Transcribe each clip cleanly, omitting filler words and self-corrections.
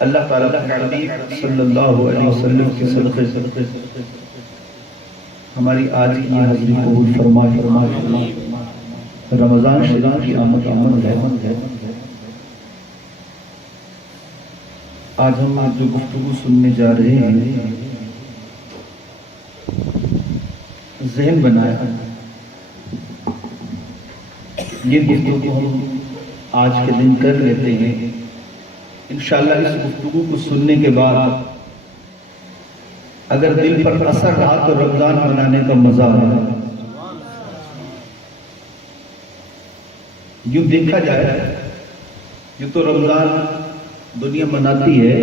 اللہ تعالیٰ کے حبیب صلی اللہ علیہ وسلم کے صدقے سے ہماری آج کی یہ حاضری قبول فرمائے۔ رمضان شریف کی آمد ہے۔ آج ہم جو گفتگو سننے جا رہے ہیں، ذہن بنایا یہ گفتگو ہم آج کے دن کر لیتے ہیں۔ انشاءاللہ اس گفتگو کو سننے کے بعد اگر دل پر اثر رہا تو رمضان منانے کا مزہ آئے۔ یوں دیکھا جائے یوں تو رمضان دنیا مناتی ہے،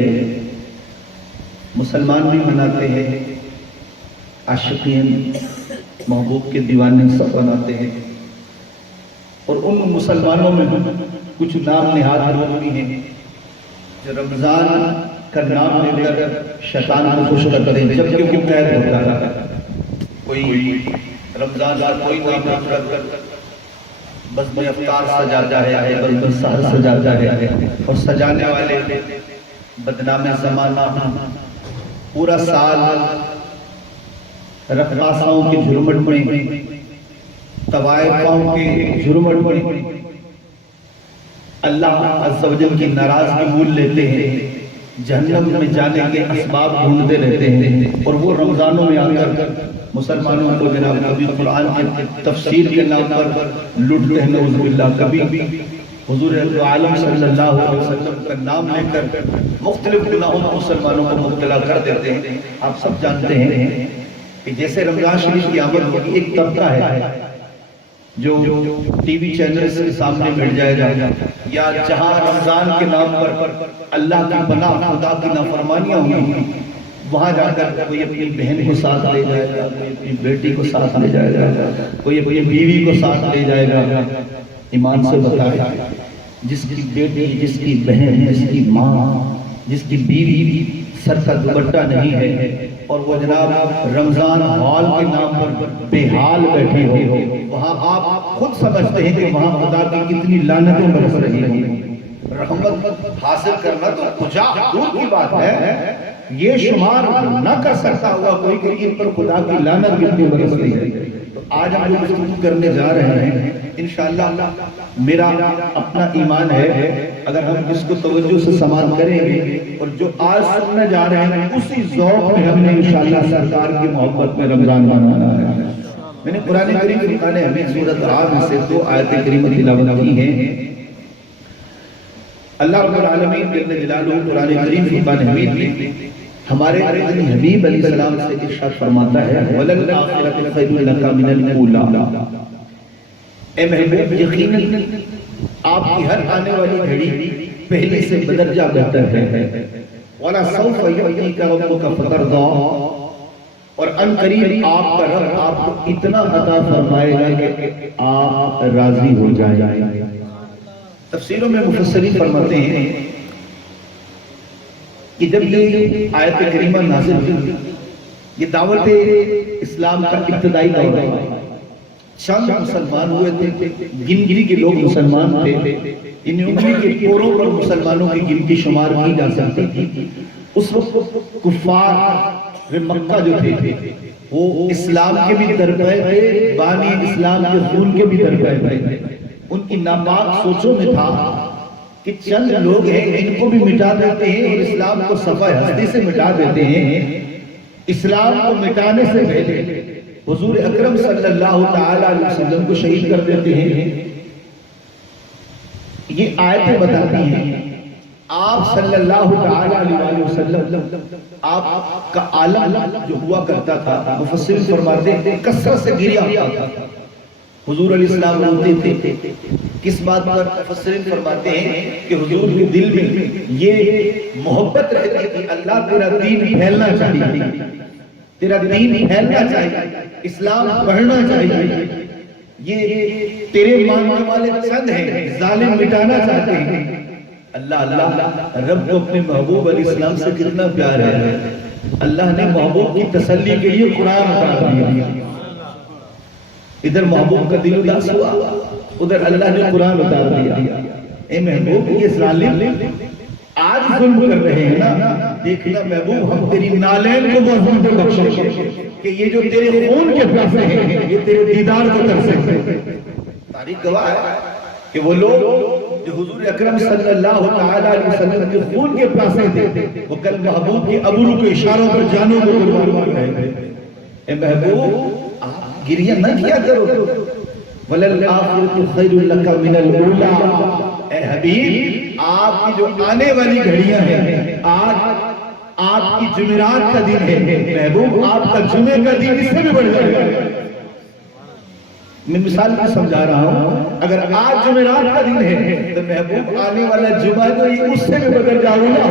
مسلمان بھی مناتے ہیں، عاشقین محبوب کے دیوانے سب مناتے ہیں، اور ان مسلمانوں میں کچھ نام نہاد لوگ بھی ہیں جو رمضان کا نام لے کر شیطان کو خوش کرتے ہیں، جبکہ وہ قید ہوتا ہے۔ کوئی رمضان کا کوئی نام نہ کر بس میں افطار سجاتا ہے، بس سحر سجاتا ہے، اور سجانے والے بدنام زمانہ پورا سال رقاصاؤں کے جھرمٹ میں، طوائفوں کے جھرمٹ میں اللہ عز و جل کی ناراضگی مول لیتے ہیں، جہنم میں جانے کے اسباب ڈھونڈتے رہتے ہیں، اور وہ رمضانوں میں آ کر مسلمانوں کو جناب کبھی قرآن کی تفسیر کے نام پر لوٹتے ہیں، نعوذ باللہ، کبھی حضور عالم صلی اللہ علیہ وسلم کا نام لے کر مختلف گناہوں میں مسلمانوں کو مبتلا کر دیتے ہیں۔ آپ سب جانتے ہیں کہ جیسے رمضان شریف کی آمد ہوگی، ایک طبقہ ہے جو ٹی وی چینلز کے سامنے بیٹھ جائے گا، یا جہاں رمضان کے نام پر اللہ کی پناہ خدا کی نافرمانیاں ہوں، وہاں جا کر کوئی اپنی بہن کو ساتھ لے جائے گا، کوئی اپنی بیٹی کو ساتھ لے جائے گا، کوئی اپنی بیوی کو ساتھ لے جائے گا۔ ایمان سے بتائے، جس کی بیٹی، جس کی بہن، جس کی ماں، جس کی بیوی سر کا دوپٹہ نہیں ہے، اور وہ جناب رمضان ہال کے نام پر بے حال بیٹھی ہو، وہاں آپ خود سمجھتے ہیں کہ وہاں خدا کی کتنی لعنتیں برس رہی ہیں۔ رحمت حاصل کرنا تو کجا دور کی بات ہے، یہ شمار نہ کر سکتا ہوا کوئی کہ ان پر خدا کی لعنت کتنی برس رہی ہے۔ تو آج ہم جو گفتگو کرنے جا رہے ہیں، انشاءاللہ میرا اپنا ایمان ہے، اگر ہم اس کو توجہ سے سماعت کریں گے اور جو آج سننے جا رہے ہیں اسی ذوق میں ہم نے انشاءاللہ سرکار کی محبت میں رمضان منانا ہے۔ میں نے قرآن کریم کی فرقان حمید سورۃ العراف میں سے 2 آیتیں کریمہ تلاوت کی ہیں۔ اللہ رب العالمین جل جلالہ قرآن کریم فرقان حمید میں ہمارے حبیب علیہ السلام سے ارشاد فرماتا ہے، وَلَلْآخِرَةُ خَيْرٌ لَكَ مِنَ الْأُولَىٰ۔ اے محبوب، یقیناً آپ کی ہر آنے والی گھڑی پہلے سے بدرجہ بہتر ہے۔ وَلَسَوْفَ يُعْطِيكَ رَبُّكَ فَتَرْضَىٰ، اور ان قریب آپ کا رب آپ کو اتنا عطا فرمائے گا کہ آپ راضی ہو جائیں۔ تفسیروں میں مفسرین فرماتے ہیں کہ جب یہ آیت کریمہ نازل ہوئی، یہ دعوت اسلام کا ابتدائی دور ہے، چند مسلمان ہوئے تھے، گنگری کے لوگ مسلمان تھے، ان انگلی کے پوروں پر مسلمانوں کی گنتی شمار کی جا سکتی تھی۔ اس وقت کفار مکہ جو تھے وہ اسلام کے بھی درپے تھے، بانی اسلام کے خون کے بھی درپے تھے۔ ان کی ناپاک سوچوں میں تھا کہ چند لوگ ہیں ان کو بھی مٹا دیتے ہیں اور اسلام کو صفحہ ہستی سے مٹا دیتے ہیں۔ اسلام کو مٹانے سے پہلے حضور اکرم صلی اللہ تعالی علیہ وسلم کو شہید کر دیتے ہیں۔ یہ آیتیں بتاتی ہیں آپ صلی اللہ تعالی علیہ وسلم، آپ کا عالم جو ہوا کرتا تھا، مفسرین فرماتے ہیں کثرت سے گریا ہوتا تھا۔ حضور علیہ السلام روتے تھے، کس بات پر؟ مفسرین فرماتے ہیں کہ حضور کے دل میں یہ محبت رہتی کہ اللہ تیرا دین پھیلنا چاہیے، تیرا دین پھیلنا چاہیے، اسلام بڑھنا چاہیے، یہ تیرے ماننے والے چند ہیں، ظالم مٹانا چاہتے ہیں۔ اللہ رب کو اپنے محبوب علیہ السلام سے کتنا پیار ہے، اللہ نے محبوب کی تسلی کے لیے قرآن اتار دیا۔ ادھر محبوب کا دل اداس ہوا، ادھر اللہ نے قرآن اتار دیا۔ اے محبوب، یہ ظالم آج ظلم کر رہے ہیں نا، دیکھنا محبوب ہم تیری نالین کو وہ ظلم بخشیں کہ یہ جو تیرے خون کے پیاسے ہیں یہ تیرے دیدار کو ترسیں ہیں۔ تاریخ گواہ ہے کہ وہ لوگ جو حضور اکرم صلی اللہ علیہ وسلم کے خون کے پیاسے تھے وہ کل محبوب کے ابرو کے اشاروں پر جانوں کو قربان کر رہے ہیں۔ اے محبوب آپ گریہ نہ کیا کرو، وَلَلْآخِرَةُ خَيْرٌ لَكَ مِنَ الْأُولَىٰ۔ اے حبیب آپ کی جو آنے والی گھڑیاں ہیں، آج آپ کی جمعرات کا دن ہے، محبوب آپ کا جمعے کا دن اس سے بھی بڑھ جائے گا۔ میں مثال میں سمجھا رہا ہوں، اگر آج جمعرات کا دن ہے تو محبوب آنے والا جمعہ جو یہ اس سے بھی بدل جاؤں گا،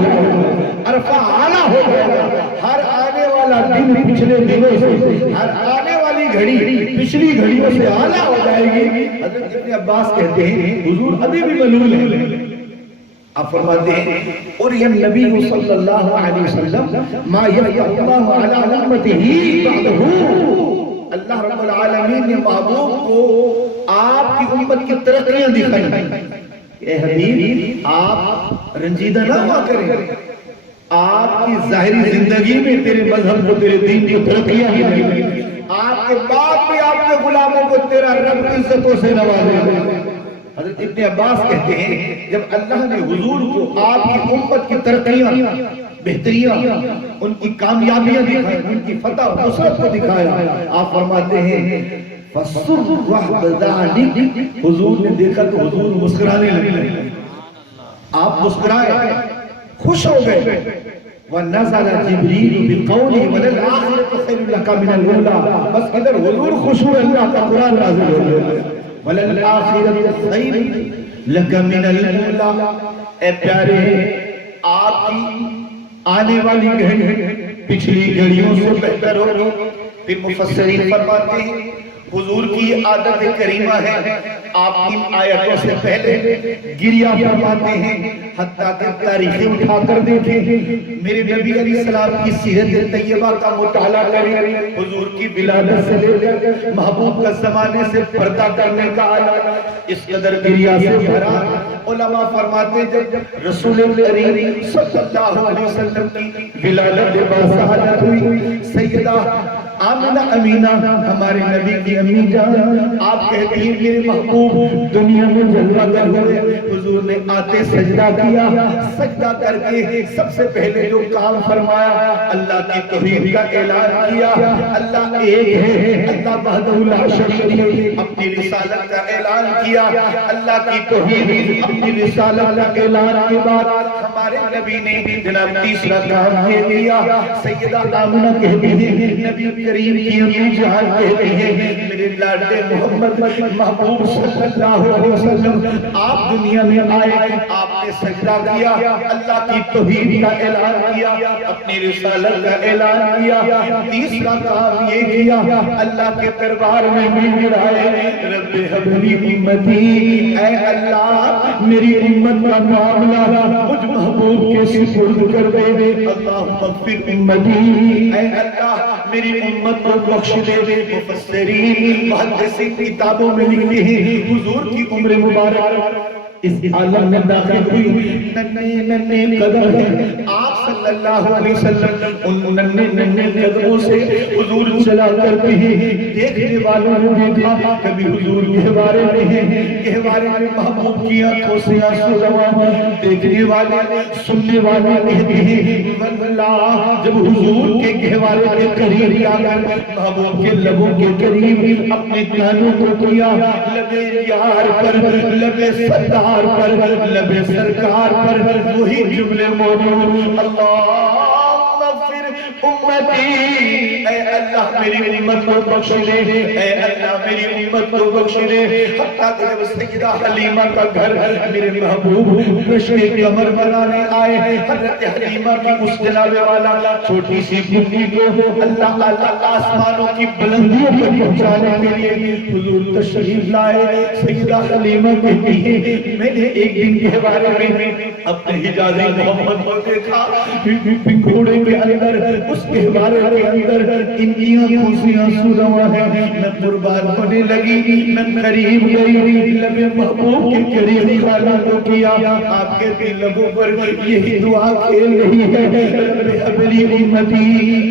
عرفہ اعلیٰ ہو جائے گا۔ ہر آنے والا دن پچھلے دنوں سے، ہر آنے والی گھڑی پچھلی گھڑیوں سے اعلیٰ ہو جائے گی۔ حضرت ابن عباس کہتے ہیں حضور ابھی بھی ملول ہے۔ آپ فرماتے ہیں اور یہ نبی صلی اللہ علیہ وسلم ما یفتح اللہ علی امتہ بعدہ، اللہ رب العالمین نے محبوب کو آپ کی امت کی ترقیاں دکھائیں۔ اے حبیب آپ رنجیدہ نہ ہوا کریں، آپ کی ظاہری زندگی میں تیرے مذہب کو، تیرے دین کو ترقیاں ملیں، آپ کے بعد بھی آپ کے غلاموں کو تیرا رب عزتوں سے نوازے۔ حضرت ابن عباس کہتے ہیں جب اللہ نے حضور کو آپ کی امت کی ترقیاں، بہتریاں، ان کی کامیابیاں دکھائیں، ان کی فتح و نصرت کو دکھایا، آپ فرماتے ہیں فَسُرْ وَحْبَدَانِكْ، حضور نے دیکھا تو حضور مسکرانے لگے، آپ مسکرائے، خوش ہو گئے۔ وَنَزَلَ جِبْرِيلُ بِقَوْلِهِ وَلَلْآخِرَةُ خَيْرٌ لَكَ مِنَ الْأُولَىٰ، بس ادھر حضور خوش ہوئے، اللہ کا قرآن نازل ہو گیا۔ وَلَلْآخِرَةُ خَيْرٌ لَكَ مِنَ الْأُولَىٰ، اے پیارے آپ کی آنے والی گھڑی پچھلی گھڑیوں سے بہتر ہوگی۔ پھر مفسرین فرماتے ہیں حضور کی عادت کریمہ ہے آپ ان آیتوں سے پہلے گریہ فرماتے ہیں، حتیٰ کہ تاریخیں اٹھا کر دیکھیں، میرے نبی علیہ السلام کی سیرت طیبہ کا مطالعہ کریں، حضور کی ولادت سے لے کر محبوب کا زمانے سے پردہ کرنے کا عالم اس قدر گریہ سے بھرا۔ علماء فرماتے ہیں جب رسول کریم صلی اللہ علیہ وسلم کی ولادت باصحابت ہوئی، سیدہ آمنہ امینہ ہمارے نبی کی امی جان، آپ کہتی ہیں میرے محبوب دنیا میں جلوہ گر ہوئے، حضور نے آتے سجدہ کیا، سجدہ کر کے سب سے پہلے جو کام فرمایا اللہ کی توحید کا اعلان کیا، اللہ ایک ہے، اللہ وحدہ لا شریک له، اپنی رسالت کا اعلان کیا، اللہ کی توحید، اپنی رسالت کا اعلان کے بعد ہمارے نبی نے جناب تیسرا کام یہ کیا۔ سیدہ آمنہ کہتی ہیں نبی کریم کی امی جان کہتی ہیں میرے لاڈلے محمد محبوب صلی اللہ علیہ وسلم آپ دنیا میں آئے، آپ نے سجدہ کیا، اللہ کی توحید کا اعلان کیا، اپنی رسالت کا اعلان کیا، تیسرا کام یہ کیا اللہ کے دربار میں مل آئے، رب حب لی امتی، اے اللہ میری امت کا معاملہ مجھ محبوب کے سپرد کر دے، اللہم اغفر امتی، اے اللہ میری امت کو بخش دے۔ مفسرین محدثین کتابوں میں لکھتے ہیں حضور کی عمر مبارک اس عالم میں داخل ہوئی، ننے قدم ہیں، آپ صلی اللہ علیہ وسلم ان ننے قدموں سے حضور چلا کرتے ہیں، دیکھنے والوں نے دیکھا کبھی حضور گہوارے میں ہیں، گہوارے میں محبوب کی آنکھوں سے آنسو رواں، دیکھنے والے سننے والے کہتے ہیں واللہ جب حضور کے گہوارے کے قریب آ کر محبوب کے لبوں کے قریب اپنے کانوں کو کیا، لبے یار پر، لبے سردار پر، لبے سرکار پر وہی جملے موجود، اللہم اغفر امتی، اے اللہ میری امت کو بخش دے، اے اللہ میری امت کو بخش دے۔ حتیٰ کہ جب سیدہ حلیمہ کا گھر میرے محبوب رشتے کمر بنانے آئے، حضرت حلیمہ کی اس جناب والا چھوٹی سی بنی کو اللہ تعالیٰ آسمانوں کی بلندیوں پر پہنچانے کے لیے حضور تشریف لائے۔ سیدہ حلیمہ کہتی ہے میں نے ایک دن کے بارے میں اپنے حجازی محمد کو دیکھا، گھوڑے کے اندر اس گہوارے کے اندر ان کی آنکھوں سے آنسو رواں ہے. میں قربان ہونے لگی, میں قریب گئی, لبے محبوب کے قریب کھانا کو کیا. آپ کے لبوں پر یہی دعا کھیل رہی ہے, رب حبلی امتی,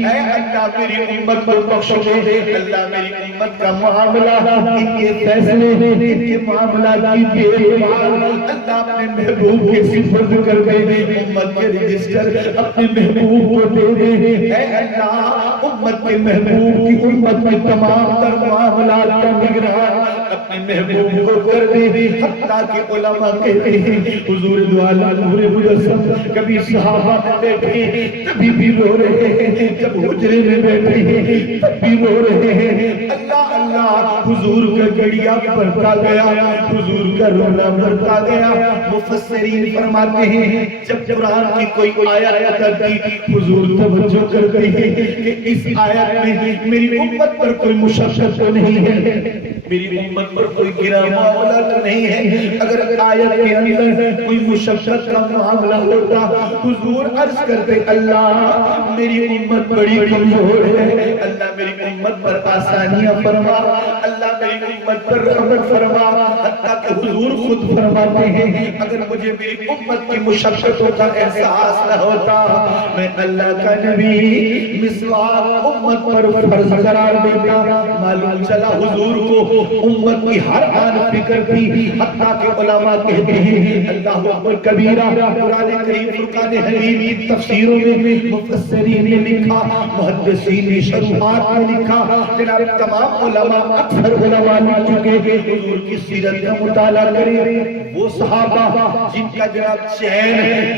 اے اللہ میری امت کو بخش دے. اللہ میری امت کا معاملہ, ان کے فیصلے, ان کے معاملات کی دیکھ بھال اللہ اپنے محبوب کے سپرد کر دے. امت کے رجسٹر اپنے محبوب کو دے دے. اے اللہ امت کے محبوب کی, امت کے تمام تر معاملات کا نگران اپنے محبوب کو کر دے. حتیٰ کہ علماء کہتے ہیں حضور دو عالم نور مجسم کبھی صحابہ میں بیٹھے تبھی بھی رو رہے ہیں, جب حجرے میں بیٹھے ہیں تب بھی رو رہے ہیں. اللہ اللہ حضور کا گڑیا بڑھتا گیا, حضور کا رونا بڑھتا گیا. مفسرین فرماتے ہیں جب قرآن کی کوئی آیت اترتی حضور توجہ کرتے ہیں کہ اس آیت میں میری امت پر کوئی مشقت تو نہیں ہے, میری امت پر کوئی گرا معاملہ تو نہیں ہے. اگر آیت کے اندر کوئی مشقت کا معاملہ ہوتا حضور عرض کرتے اللہ میری امت بڑی کمزور ہے, اللہ میری امت پر آسانیاں فرما, اللہ میری امت پر رحمت فرما. حتیٰ کہ حضور خود فرماتے ہیں اگر مجھے میری امت کی مشقتوں کا احساس نہ ہوتا میں اللہ کا نبی مسواک امت پر فرض قرار دیتا. معلوم چلا حضور کو امت کی ہر آن فکر تھی. حتیٰ کہ علماء کہتے ہیں اللہ اکبر کبیرہ, قرآن کریم فرقان حمید کی تفسیروں میں مفسرین نے لکھا, محدثین نے شروحات میں لکھا, جناب تمام علماء اکثر علماء لکھ چکے حضور کی سیرت کا مطالعہ کریں. وہ صحابہ جن کا جناب چین,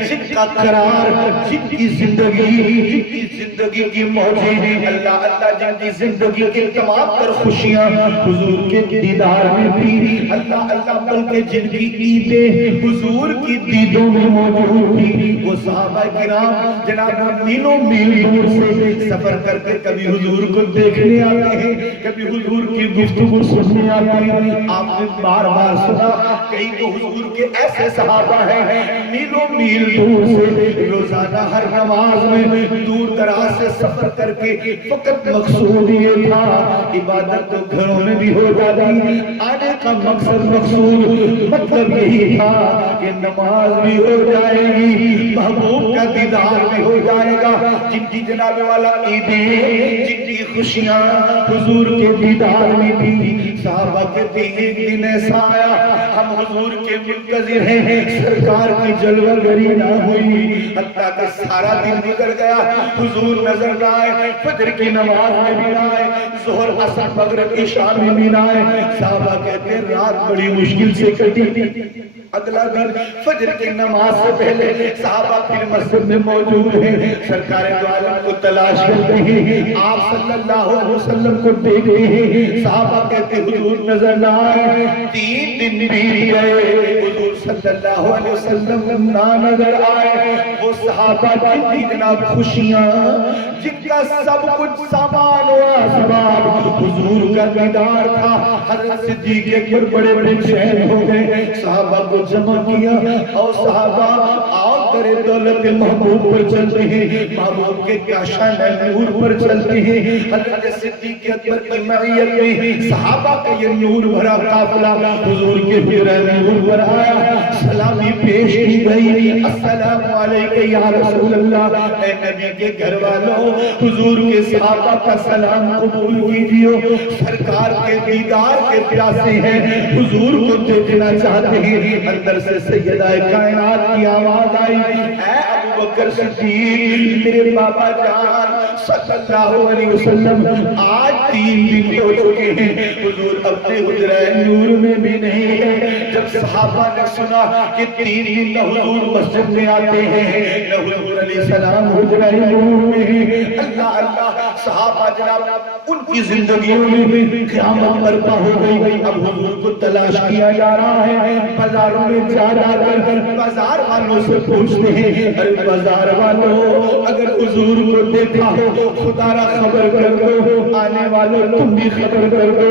جن کا قرار, جن کی زندگی کی موجیں, اللہ اللہ جن کی زندگی کے تمام تر خوشیاں حضور کے دیدار میں تھی, اللہ اللہ بلکہ جن کی عیدیں حضور کی دیدوں میں موجود تھی, وہ صحابہ کرام جناب میلوں میل دور سے سفر کر کے کبھی حضور کو دیکھنے آتے ہیں, کبھی حضور کی گفتگو سننے آتے ہیں. آپ نے بار بار سنا کہیں تو حضور کے ایسے صحابہ ہیں میلوں میل دور سے روزانہ ہر نماز میں دور دراز سے سفر کر کے فقط مقصود یہ تھا عبادت تو گھروں میں بھی ہو جاتی, آنے کا مقصود مطلب یہی تھا کہ نماز بھی ہو جائے گی, محبوب کا دیدار بھی ہو جائے گا. جن کی جناب والا عیدیں, جن کی خوشیاں حضور کے دیدار میں تھی, صحابہ کہتے ہیں ایک دن ایسا آیا ہم حضور کے منتظر ہیں, سرکار کی جلوہ گری نہ ہوئی. حتیٰ کہ سارا دن گزر گیا, حضور نظر نہ آئے, فجر کی نماز میں بھی نہ آئے, ظہر عصر مغرب عشاء میں بھی نہ آئے. صحابہ کہتے ہیں رات بڑی مشکل سے کٹی. اگلا دن فجر کی نماز سے پہلے صحابہ پھر مسجد میں موجود ہیں, سرکار دو عالم کو تلاش کرتے ہیں, آپ صلی اللہ علیہ وسلم کو دیکھتے ہیں. صحابہ کہتے حضور نظر نہ آئے, 3 دن بیت گئے, حضور صلی اللہ علیہ وسلم نہ نظر آئے. وہ صحابہ جن کی جناب خوشیاں, جن کا سب کچھ سامان و اسباب حضور کا دیدار تھا, حضرت صدیق اکبر بڑے بڑے چین ہو گئے, صحابہ کو جمع کیا اور صحابہ آؤ در دولت محبوب پر چلتے ہیں, محبوب کے کاشان نور پر چلتے ہیں. حضرت صدیق اکبر کی معیت میں صحابہ کا یہ نور بھرا قافلہ حضور کے حجرہ نور پر آیا, سلامی پیش کی گئی, السلام علیکہ یا رسول اللہ, اے نبی کے گھر والوں حضور کے صحابہ کا سلام قبول کیجئے, سرکار کے دیدار کے پیاسے ہیں, حضور کو دیکھنا چاہتے ہیں. اندر سے سیدہ کائنات کی آواز آئی, اے ابو بکر صدیق میرے بابا جان صلی اللہ علیہ وسلم, آج 3 دن ہو چکے ہیں حضور اپنے حجرہ نور میں بھی نہیں ہے. جب صحابہ نے سنا کہ 3 دن نہ حضور مسجد میں آتے ہیں نہ حضور علیہ السلام حجرہ نور میں ہیں, اللہ اللہ صحابہ جناب ان کی زندگیوں میں قیامت برپا ہو گئی. اب حضور کو تلاش کیا جا رہا ہے, بازاروں میں جا کر بازار والوں سے پوچھتے ہیں, ارے بازار والوں اگر حضور کو دیکھا ہو خدا را خبر کر دو، آنے والوں تم بھی خبر کر دو،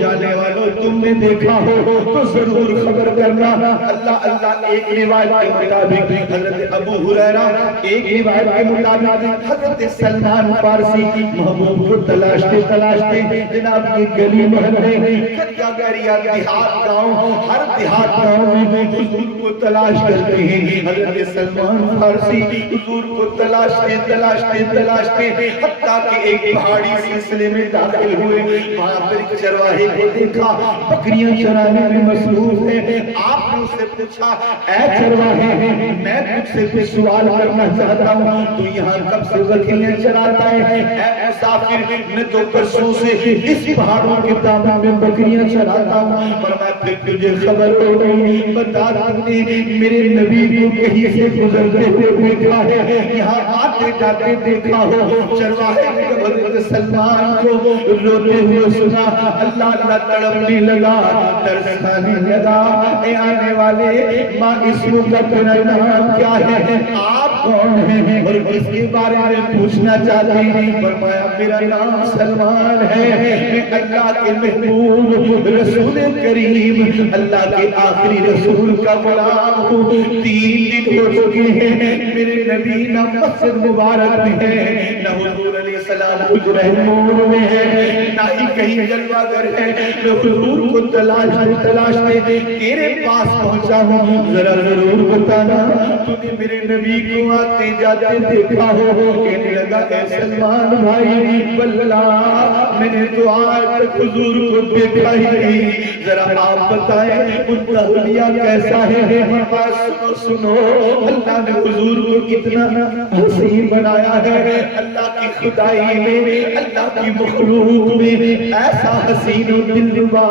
جانے والوں تم نے دیکھا ہو تو ضرور خبر کرنا۔ اللہ اللہ۔ ایک روایت کے مطابق حضرت ابو ہریرہ، ایک روایت کے مطابق حضرت سلمان فارسی محبوب کو تلاشتے تلاشتے جناب کی گلی محلے کھٹیا گریا دیہات گاؤں، ہر دیہات گاؤں میں حضور کو تلاش کرتے ہیں۔ حضرت سلمان فارسی حضور کو تلاشتے تلاشتے تلاشتے حتیٰ کہ ایک پہاڑی سلسلے میں داخل ہوئے، وہاں پر ایک چرواہے کو دیکھا بکریاں چرانے میں مصروف ہے۔ آپ نے اس سے پوچھا، اے چرواہے میں تجھ سے کچھ سوال کرنا چاہتا ہوں، تو یہاں کب سے بکریاں چراتا ہے؟ اے مسافر میں تو برسوں سے اس پہاڑوں کے دامن میں بکریاں چراتا ہوں۔ فرمایا پھر تجھے خبر ہو گئی، بتا تم نے میرے نبی کو کہیں سے گزرتے ہوئے دیکھا ہے، یہاں آتے جاتے دیکھا ہو؟ چرواہے نے حضرت سلمان کو روتے ہوئے سنا، اللہ اللہ تڑپنے لگا، ترس کھانے لگا۔ اے آنے والے، ماں اسموں کا تیرا نام کیا ہے؟ آپ کون ہیں اور کس کے بارے میں پوچھنا چاہتے ہیں؟ فرمایا میرا نام سلمان ہے، میں اللہ کے محبوب رسول کریم، اللہ کے آخری رسول کا غلام ہوں۔ 3 دن ہو چکے ہیں میرے نبی نہ مسجد مبارک میں ہے، نہ حضور علیہ السلام حجرہ نور میں ہے، نہ ہی کہیں جلوہ گر ہے۔ میں حضور کو تلاشتے تلاشتے تیرے پاس پہنچا ہوں، ذرا ضرور بتانا تو نے میرے نبی کو آتے جاتے دیکھا ہو؟ کہنے لگا اے سلمان بھائی واللہ میں نے تو آج تک حضور کو دیکھا ہی نہیں، ذرا آپ بتائیں ان کا حلیہ کیسا ہے؟ سنو سنو، اللہ نے حضور کو اتنا حسین بنایا ہے، اللہ کی خدائی میں، اللہ کی مخلوق میں ایسا حسین و دلربا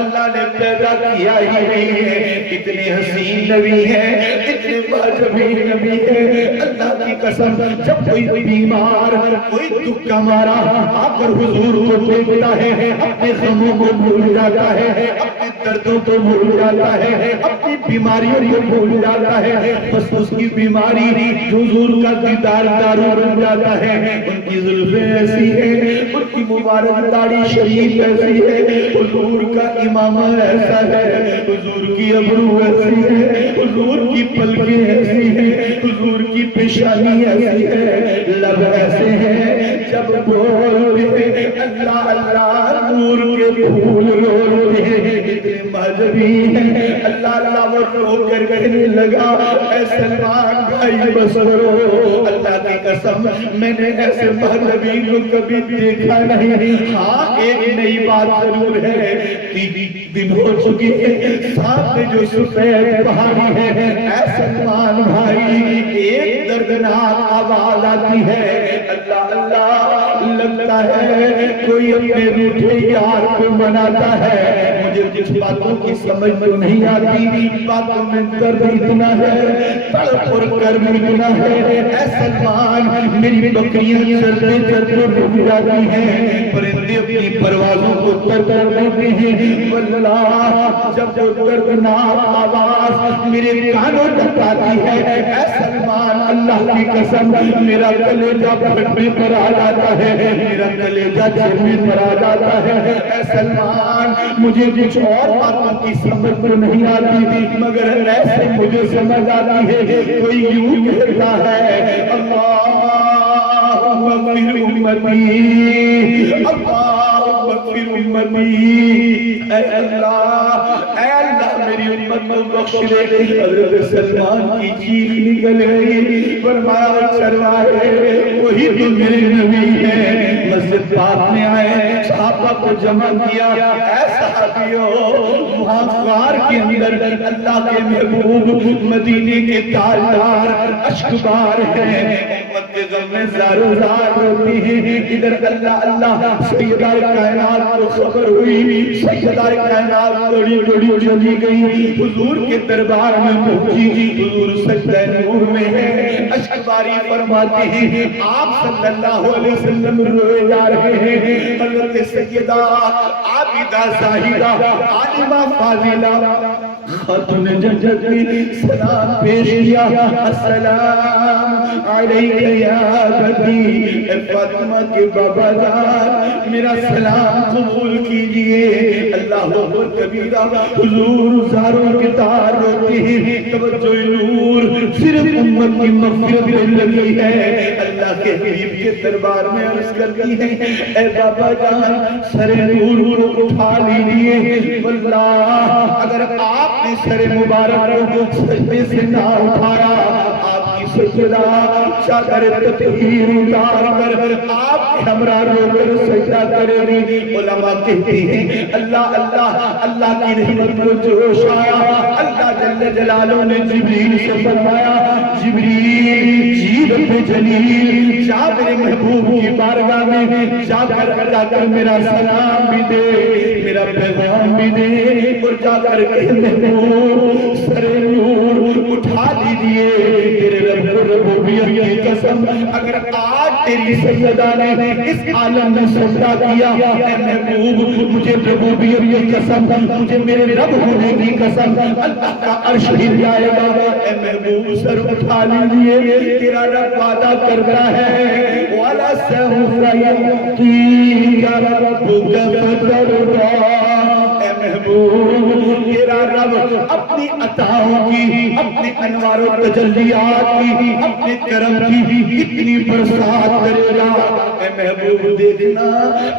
اللہ نے پیدا کیا ہی نہیں ہے۔ اتنے حسین نبی ہیں، اتنے باجبی نبی ہیں، اللہ کی قسم جب کوئی بیمار، کوئی دکھ کا مارا آ کر حضور کو دیکھتا ہے، اپنے غموں کو بھول جاتا ہے، اپنے دردوں کو بھول جاتا ہے، اپنی بیماریوں کو بھول جاتا ہے، بس اس کی بیماری حضور کا دیدار دارو بن جاتا ہے۔ ان کی زلفیں ایسی ہیں، ان کی مبارک داڑھی شریف ایسی ہے، حضور کا امامہ ایسا ہے، حضور کی ابرو ایسی ہے، حضور کی پلکیں ایسی ہیں، حضور کی پیشانی ایسی ہے، لب ایسے ہیں جب بولتے ہیں اللہ اللہ نور کے پھول روتے ہیں، اتنے مذہبی ہیں۔ اللہ اللہ وہ رو کر کہنے لگا اے سلمان بھائی بس رو، اللہ کی قسم میں نے ایسے مذہبی کو کبھی دیکھا نہیں۔ ہاں ایک نئی بات ضرور ہے، 3 دن ہو چکی ہے، سامنے جو سفید پہاڑی ہے، اے سلمان بھائی ایک دردناک آواز آتی ہے، اللہ اللہ لگتا ہے کوئی اپنے روٹھے یار کو مناتا ہے۔ مجھے کچھ باتوں کی سمجھ تو نہیں آتی، باتوں میں درد اتنا ہے، تڑپ اور کرم اتنا ہے۔ اے سلمان میری بکریاں چرتے چرتے ڈوب جاتی ہیں، پرندے اپنی پروازوں کو تر کر دیتے ہیں، واللہ جب وہ دردناک آواز میرے کانوں تک آتی ہے، اے سلمان اللہ کی قسم میرا کلیجہ پھٹنے پر آ جاتا ہے، میرا کلیجہ جلنے پر آ جاتا ہے۔ اے سلمان مجھے کچھ اور باتوں کی سمجھ تو نہیں آتی، مگر ایسے مجھے سمجھ آتی ہے، کوئی یوں کہتا ہے اللہم اغفر امتی، اللہم اغفر امتی، اے اللہ میری امت کو بخش دے۔ حضرت سلمان کی چیخ نکل گئی، فرمایا چرواہے وہی تو میرے نبی ہیں۔ مسجد پاک میں آئے، صحابہ کو جمع کیا، اے صحابیوں وہاں غار کے اندر اللہ کے محبوب مدینے کے تاجدار اشکبار ہیں، امت کے غم میں زارو زار ہوتی ہیں۔ ادھر اللہ اللہ سیدہ کائنات کو خبر ہوئی، سیدہ کائنات دوڑی دوڑی چلی گئی، حضور کے دربار میں پہنچی، حضور سجدہ نور میں ہے۔ اشکباری فرماتے ہیں آپ صلی اللہ علیہ وسلم روئے جا رہے ہیں، حضرت سیدہ عابدہ زاہدہ عالمہ فاضلہ خاتون جنت نے سلام پیش کیا، السلام علیکہ یا بدی، اے فاطمہ کے بابا جان میرا سلام قبول کیجئے۔ اللہ اکبر کبیرہ، حضور زاروں کے تار روتے ہیں، توجہ نور صرف امت کی مغفرت میں لگی ہے۔ اللہ کے حبیب کے دربار میں عرض کرتی ہے، اے بابا جان سر نور کو اٹھا لیجئے، واللہ اگر آپ نے سر مبارک کو سجدے سے نہ اٹھایا، آپ کی سجدہ چادر تطہیر اتار کر آپ کے ہمراہ رو کر سجدہ کرے گی۔ علماء کہتے ہیں اللہ اللہ اللہ کی رحمت کو جوش آیا، اللہ جل جلالہ نے جبریل سے فرمایا، جبریل جیرت جلیل جا میرے محبوب کی بارگاہ میں جا کر میرا سلام بھی دے، میرا پیغام بھی دے، اور جا کر کہ محبوب سر نور اٹھا لیجئے، تیرے رب ربوبیت کی قسم اگر آج تیری سیدہ نے اس عالم میں سجدہ کیا، اے محبوب مجھے ربوبیت کی قسم، مجھے میرے رب ہونے کی قسم، اللہ کا عرش ہل جائے گا۔ اے محبوب سر اٹھا لیجئے، تیرا رب وعدہ کرتا ہے، وَلَا سَوْفَ يُعْطِيكَ رَبُّكَ فَتَرْضَىٰ۔ اے محبوب تیرا رب اپنی عطاؤں کی، اپنے انوار و تجلیات کی، اپنے کرم کی اتنی برسات کرے گا۔ اے محبوب دیکھنا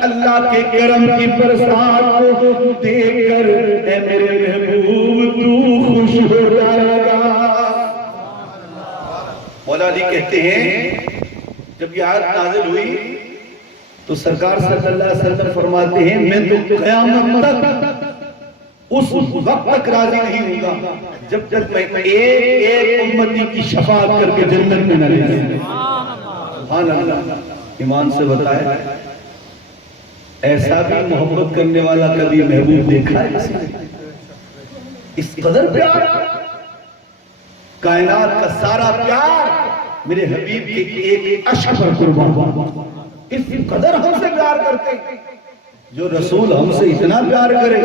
اللہ کے کرم کی برسات کو دیکھ کر اے میرے محبوب تو خوش ہو جائے گا۔ مولا علی کہتے ہیں جب یہ آیت نازل ہوئی تو سرکار صلی اللہ علیہ وسلم فرماتے ہیں میں تو قیامت تک اس وقت تک راضی نہیں ہوگا جب تک میں ایک امتی کی شفاعت کر کے جنت میں نہ لے جاؤں۔ سبحان اللہ، ایمان سے بتائے ایسا بھی محبت کرنے والا کبھی محبوب دیکھا ہے؟ اس قدر پیار، کائنات کا سارا پیار میرے حبیب کے ایک عشق پر قربان، اس قدر ہم سے پیار کرتے ہیں۔ جو رسول ہم سے اتنا پیار کرے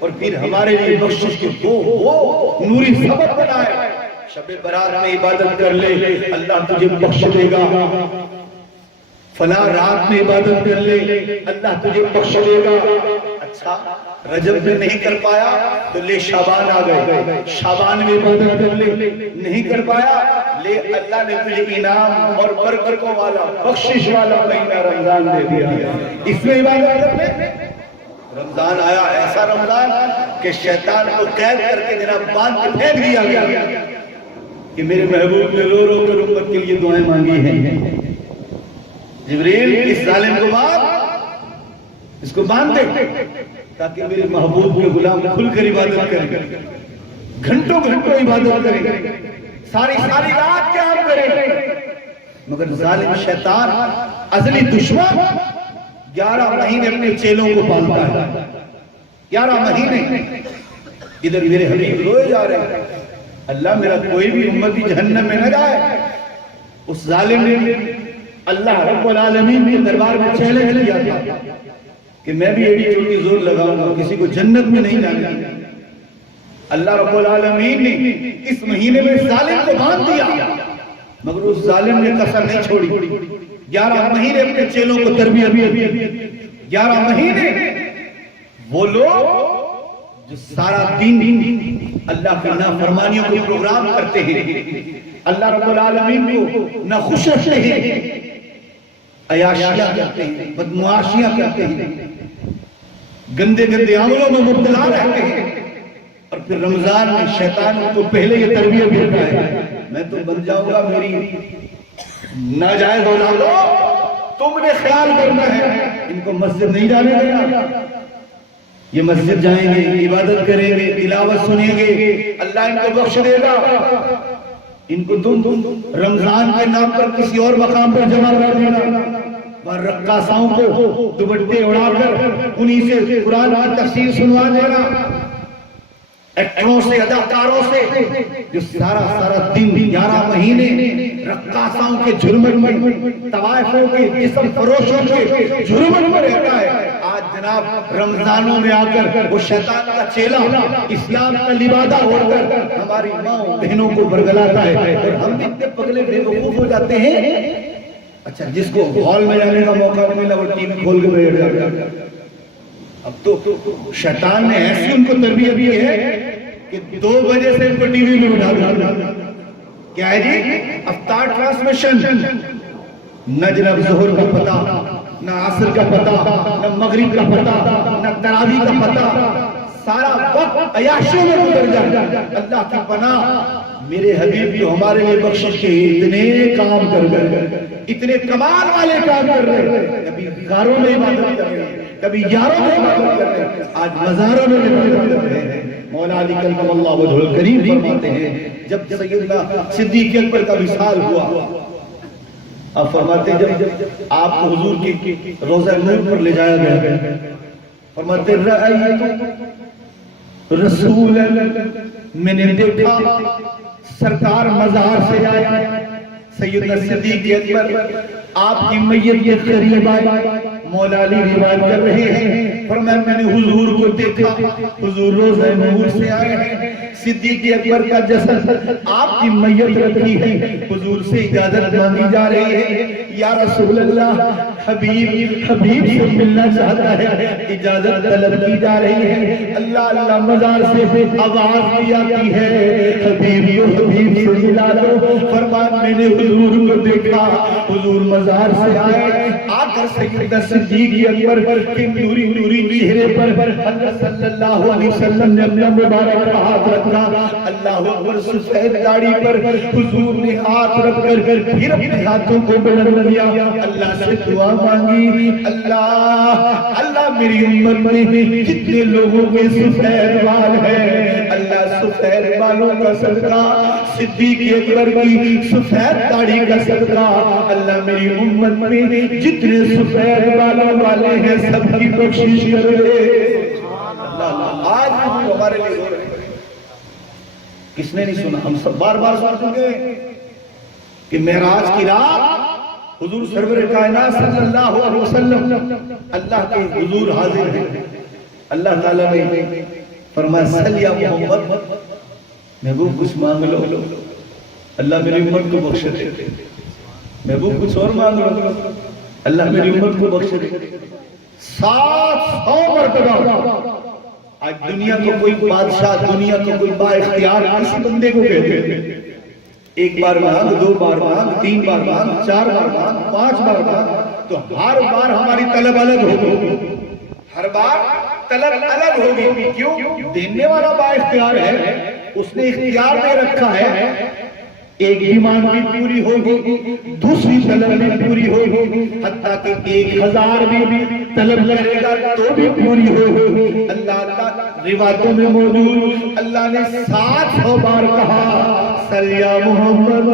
اور پھر ہمارے لیے بخشش کے وہ نوری سبب بنائے، شب برات میں عبادت کر لے اللہ تجھے بخش دے گا، فلاں رات میں عبادت کر لے اللہ تجھے بخش دے گا۔ اچھا رجب میں نہیں کر پایا تو لے شعبان آ گئے، شعبان میں عبادت کر لے، نہیں کر پایا لے اللہ نے تجھے انعام اور برکتوں والا بخشش والا مہینہ رمضان دے دیا، اس میں عبادت کر لے۔ رمضان آیا ایسا رمضان کہ شیطان کو قید کر کے جناب باندھ کے پھینک دیا گیا کہ میرے محبوب نے رو رو کر امت کے لیے دعائیں مانگی ہیں، جبریل اس ظالم کو باندھ، اس کو باندھ دے تاکہ میرے محبوب کے غلام کھل کر عبادت کریں، گھنٹوں گھنٹوں عبادت کریں، ساری رات قیام کریں۔ مگر ظالم شیطان ازلی دشمن 11 مہینے اپنے چیلوں کو پالتا ہے، 11 مہینے ادھر میرے حبیب روئے جا رہے ہیں، اللہ میرا کوئی بھی امتی جہنم میں نہ جائے۔ اس ظالم نے اللہ رب العالمین کے دربار میں چیلنج کیا تھا کہ میں بھی ایڈی چوٹی زور لگاؤں گا، کسی کو جنت میں نہیں جانے دوں گا۔ اللہ رب العالمین نے اس مہینے میں ظالم کو باندھ دیا، مگر اس ظالم نے کسر نہیں چھوڑی، 11 مہینے اپنے چیلوں کو تربیت دی، 11 مہینے وہ لوگ جو سارا دن اللہ کی نافرمانیوں کو پروگرام کرتے ہیں، اللہ رب العالمین کو نہ خوش رکھتے ہیں، عیاشیاں کرتے ہیں، بدمعاشیاں کرتے ہیں، گندے گندے عملوں میں مبتلا رہتے ہیں، اور پھر رمضان میں شیطان کو پہلے یہ تربیت دیتا ہے میں تو بن جاؤں گا، میری ناجائز اولادوں تم نے خیال کرنا ہے، ان کو مسجد نہیں جانے دینا، یہ مسجد جائیں گے، عبادت کریں گے، تلاوت سنیں گے، اللہ ان کو بخش دے گا۔ ان کو تم رمضان کے نام پر کسی اور مقام پر جمع کر دینا، اور رقاصاؤں کو دوپٹے اڑا کر انہی سے قرآن کی تفسیر سنوا دینا، ایکٹروں سے، اداکاروں سے جو سارا دن 11 مہینے رقاصاؤں کے جھرمٹ میں، طوائفوں کے، جسم فروشوں کے جھرمٹ میں رہتا ہے، آج جناب رمضانوں میں آ کر وہ شیطان کا چیلا اسلام کا لبادہ اوڑھ کر ہماری ماں بہنوں کو برگلاتا ہے اور ہم بھی اتنے پگلے بے وقوف ہو جاتے ہیں. اچھا جس کو ہال میں جانے کا موقع نہیں ملا وہ ٹی وی کھول کے بیٹھ جاتا. اب تو شیطان نے ایسی ان کو تربیت دی ہے کہ 2 بجے سے ان کو ٹی وی میں بٹھا دیا. کیا ہے جی؟ افطار ٹرانسمیشن. نہ جناب ظہر کا پتہ، نہ عصر کا پتہ، نہ مغرب کا پتہ، نہ تراویح کا پتہ. سارا وقت عیاشیوں میں گزر جائے. اللہ کی پناہ میرے حبیب جو ہمارے لیے بخشش کے اتنے کام کر گئے، اتنے کمال والے کام کر رہے. کبھی غاروں میں عبادت کر رہے، کبھی یاروں میں عبادت کر رہے، آج مزاروں میں عبادت کر رہے ہیں. مولا علی کرم اللہ وجہہ الکریم فرماتے ہیں جب سیدنا صدیق اکبر کا وصال ہوا، اب فرماتے جب آپ کو حضور کی روضہ نور پر لے جایا گیا، فرماتے رأیت رسول، میں نے دیکھا سرکار مزار سے آئے. سیدنا صدیق اکبر آپ کی میت کے قریب آئے. مولا علی روایت کر رہے ہیں فرمایا میں نے حضور کو دیکھا، حضور روضہ نور سے آئے ہیں. صدیق اکبر کا جسد آپ کی میت رکھی ہے، حضور سے اجازت مانگی جا رہی ہے. یا رسول اللہ، حبیب سے ملنا چاہتا ہے، اجازت طلب کی جا رہی ہے. اللہ اللہ مزار سے آواز بھی آتی ہے حبیب سے ملا دو. فرمایا میں نے حضور کو دیکھا، حضور مزار سے آئے. آ کر سیدنا صدیق اکبر کے نوری چہرے پر حضرت صلی اللہ علیہ وسلم نے اپنا مبارک ہاتھ رکھا. اللہ اکبر. سفید داڑھی پر حضور نے ہاتھ رکھ کر پھر اپنے ہاتھوں کو بلند کیا، اللہ سے دعا مانگی. اللہ میری امت میں کتنے لوگوں کے سفید بال ہیں، اللہ سفید بالوں کا صدقہ، صدیق اکبر کی سفید داڑھی کا صدقہ، اللہ میری امت میں جتنے سفید بالوں والے ہیں سب کی بخشش کر دے. آج بھی ہمارے لیے ہو رہے ہیں. کس نے نہیں سنا؟ ہم سب بار بار سن چکے کہ معراج کی رات حضور سرور کائنات صلی اللہ علیہ وسلم اللہ کے حضور حاضر ہیں. اللہ تعالیٰ نے فرمایا سل یا محمد، محبوب کچھ مانگ لو، اللہ میری امت کو بخش دے. محبوب کچھ اور مانگ لو، اللہ میری امت کو بخش دے. 700 مرتبہ. آج دنیا کو کوئی بادشاہ، دنیا کو کوئی با اختیار کسی بندے کو کہتے ہیں 1 بار مانگ، 2 بار مانگ، 3 بار مانگ، 4 بار مانگ، 5 بار مانگ، تو ہر بار ہماری طلب الگ ہوگی. ہر بار طلب الگ ہوگی. کیوں؟ دینے والا با اختیار ہے، اس نے اختیار دے رکھا ہے. ایک ڈیمانڈ بھی پوری ہوگی، دوسری طلب بھی پوری ہوگی، حتیٰ کہ 1000 بھی طلب کرے گا تو بھی پوری ہوگی. اللہ روایتوں میں موجود اللہ نے 700 بار کہا سل یا محمد،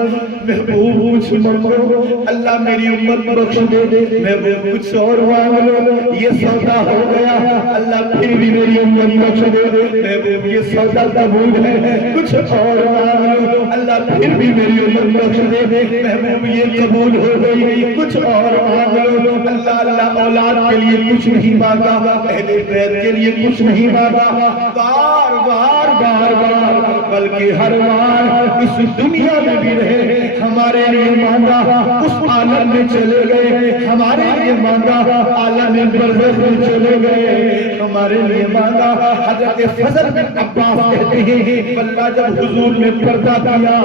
محبوب کچھ مانگو، اللہ میری امت بخش دے. محبوب کچھ اور مانگ لو، یہ سودا ہو گیا، اللہ پھر بھی میری امت بخش دے. محبوب یہ سودا قبول ہے، کچھ اور مانگ لو، اللہ پھر بھی میری امت بخش دے. محبوب یہ قبول ہو گئی، کچھ اور مانگ لو. اللہ اولاد کے لیے کچھ نہیں مانگا، اہل بیت کے لیے کچھ نہیں مانگا، بار بار بلکہ ہر بار اس دنیا میں بھی رہے ہمارے لیے مانگا، اس عالم میں چلے گئے ہمارے لیے مانگا، عالم برزخ میں چلے گئے ہمارے لیے مانگا. حضرت فضل بن عباس کہتے ہیں اللہ جب حضور نے پردہ کیا،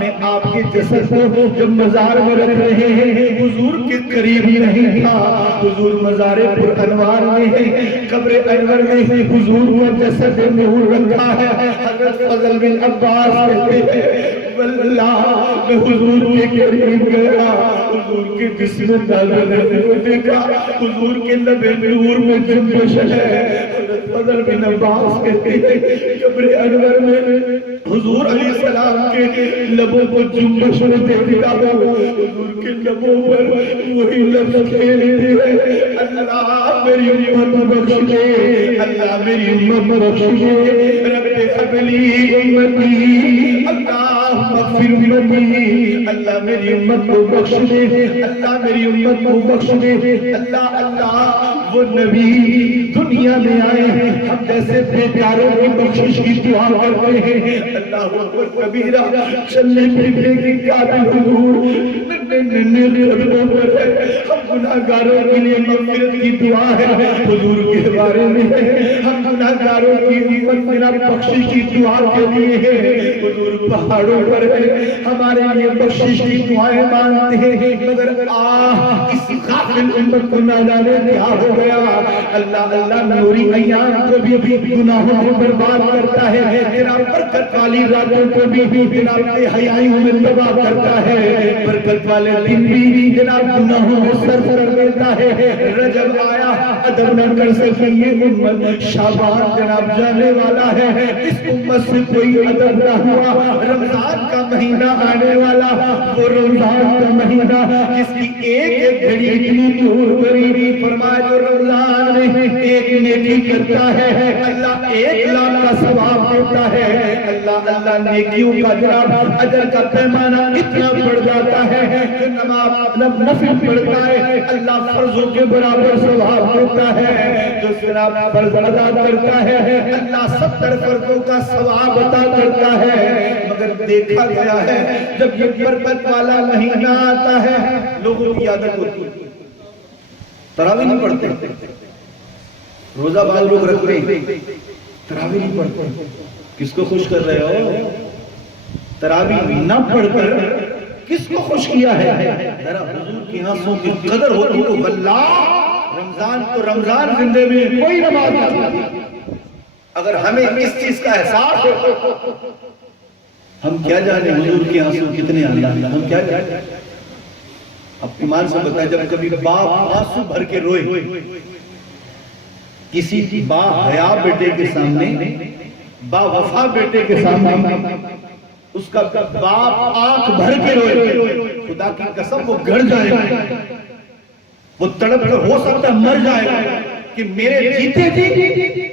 میں آپ کے جسد کو جب مزار میں رکھ رہے ہیں حضور کے قریب نہیں تھا، حضور مزار پر انوار میں ہے، قبر انور میں حضور کا جسد نور رکھا ہے. حضرت فضل بن عباس کہتے ہیں واللہ میں حضور کے قریب گیا، حضور کے جسم نازل کو دیکھا، حضور کے لب نور میں جنبش ہے. حضرت فضل بن عباس کہتے ہیں قبر انور میں حضور علیہ السلام کے لبوں کو جنبش میں دیکھتا ہوں، حضور کے لبوں پر وہی لفظ کھیلتے ہیں، اللہ میری امت بخش دے، اللہ میری امت بخش دے، رب هب لي امتی، اللہ مغفر امتی، اللہ میری امت کو بخش دے، اللہ میری امت کو بخش دے، اللہ اللہ وہ نبی دنیا میں آئے، ہم جیسے بیکاروں کی بخشش کی دعا کرتے ہیں، اللہ اکبر کبیرہ، چلنے پھرنے کی قابل حضور ننھے قدموں پر ہے، ہم گناہگاروں کے لیے مغفرت کی دعا ہے حضور کے بارے میں ہے، ہم گناہگاروں کی امت میرا بخشش کی دعا کے لیے ہے، حضور پہاڑوں پر ہے، ہمارے لیے بخشش کی دعائیں مانتے ہیں، مگر اس غافل امت کو نہ جانے کیا ہو گیا، اللہ اللہ نوری ایام کو بھی گناہوں میں برباد کرتا ہے، تیرا برکت والی راتوں کو بھی تیرا بے حیائیوں میں تباہ کرتا ہے، برکت والے دن بھی جناب گناہوں میں صرف کر دیتا ہے، رجب آیا ادب نہ کر سکے یہ امت، شعبان جناب جانے والا ہے، اس امت سے کوئی ادب نہ ہوا، رمضان کا مہینہ آنے والا، وہ رمضان کا مہینہ جس کی ایک ایک گھڑی اتنی دور کری، فرمایا جو رمضان میں ایک نیکی کرتا ہے اللہ 1,00,000 کا ثواب دیتا ہے، اللہ اللہ نیکیوں کا جناب اجر کا پیمانہ اتنا بڑھ جاتا ہے کہ نماز نفل پڑھتا ہے اللہ فرضوں کے برابر ثواب دیتا ہے، جو جناب فرض ادا کرتا ہے اللہ 70 فرضوں کا ثواب عطا کرتا ہے، مگر دیکھا گیا ہے جب یہ برکت والا مہینہ آتا ہے لوگوں کی عادت ہوتی ہے تراویح نہیں پڑھتے، روزہ بعض لوگ رکھتے ہیں تراویح نہیں پڑھتے، کس کو خوش کر رہے ہو؟ تراویح نہ پڑھ کر کس کو خوش کیا ہے؟ ذرا حضور کی آنسوں کی قدر ہوتی تو واللہ رمضان زندے میں کوئی نماز نہ پڑھتی، اگر ہمیں اس چیز کا احساس ہو، ہم کیا جانے حضور کی آنسوں کتنے اللہ، ہم کیا جانے؟ اب ایمان سے بتائیں جب کبھی باپ آنسو بھر کے روئے کسی با حیا بیٹے کے سامنے، با وفا بیٹے کے سامنے، اس کا باپ آنکھ بھر کے روئے، خدا کی قسم وہ گھر جائے گا، وہ تڑپ کر ہو سکتا مر جائے گا کہ میرے جیتے جی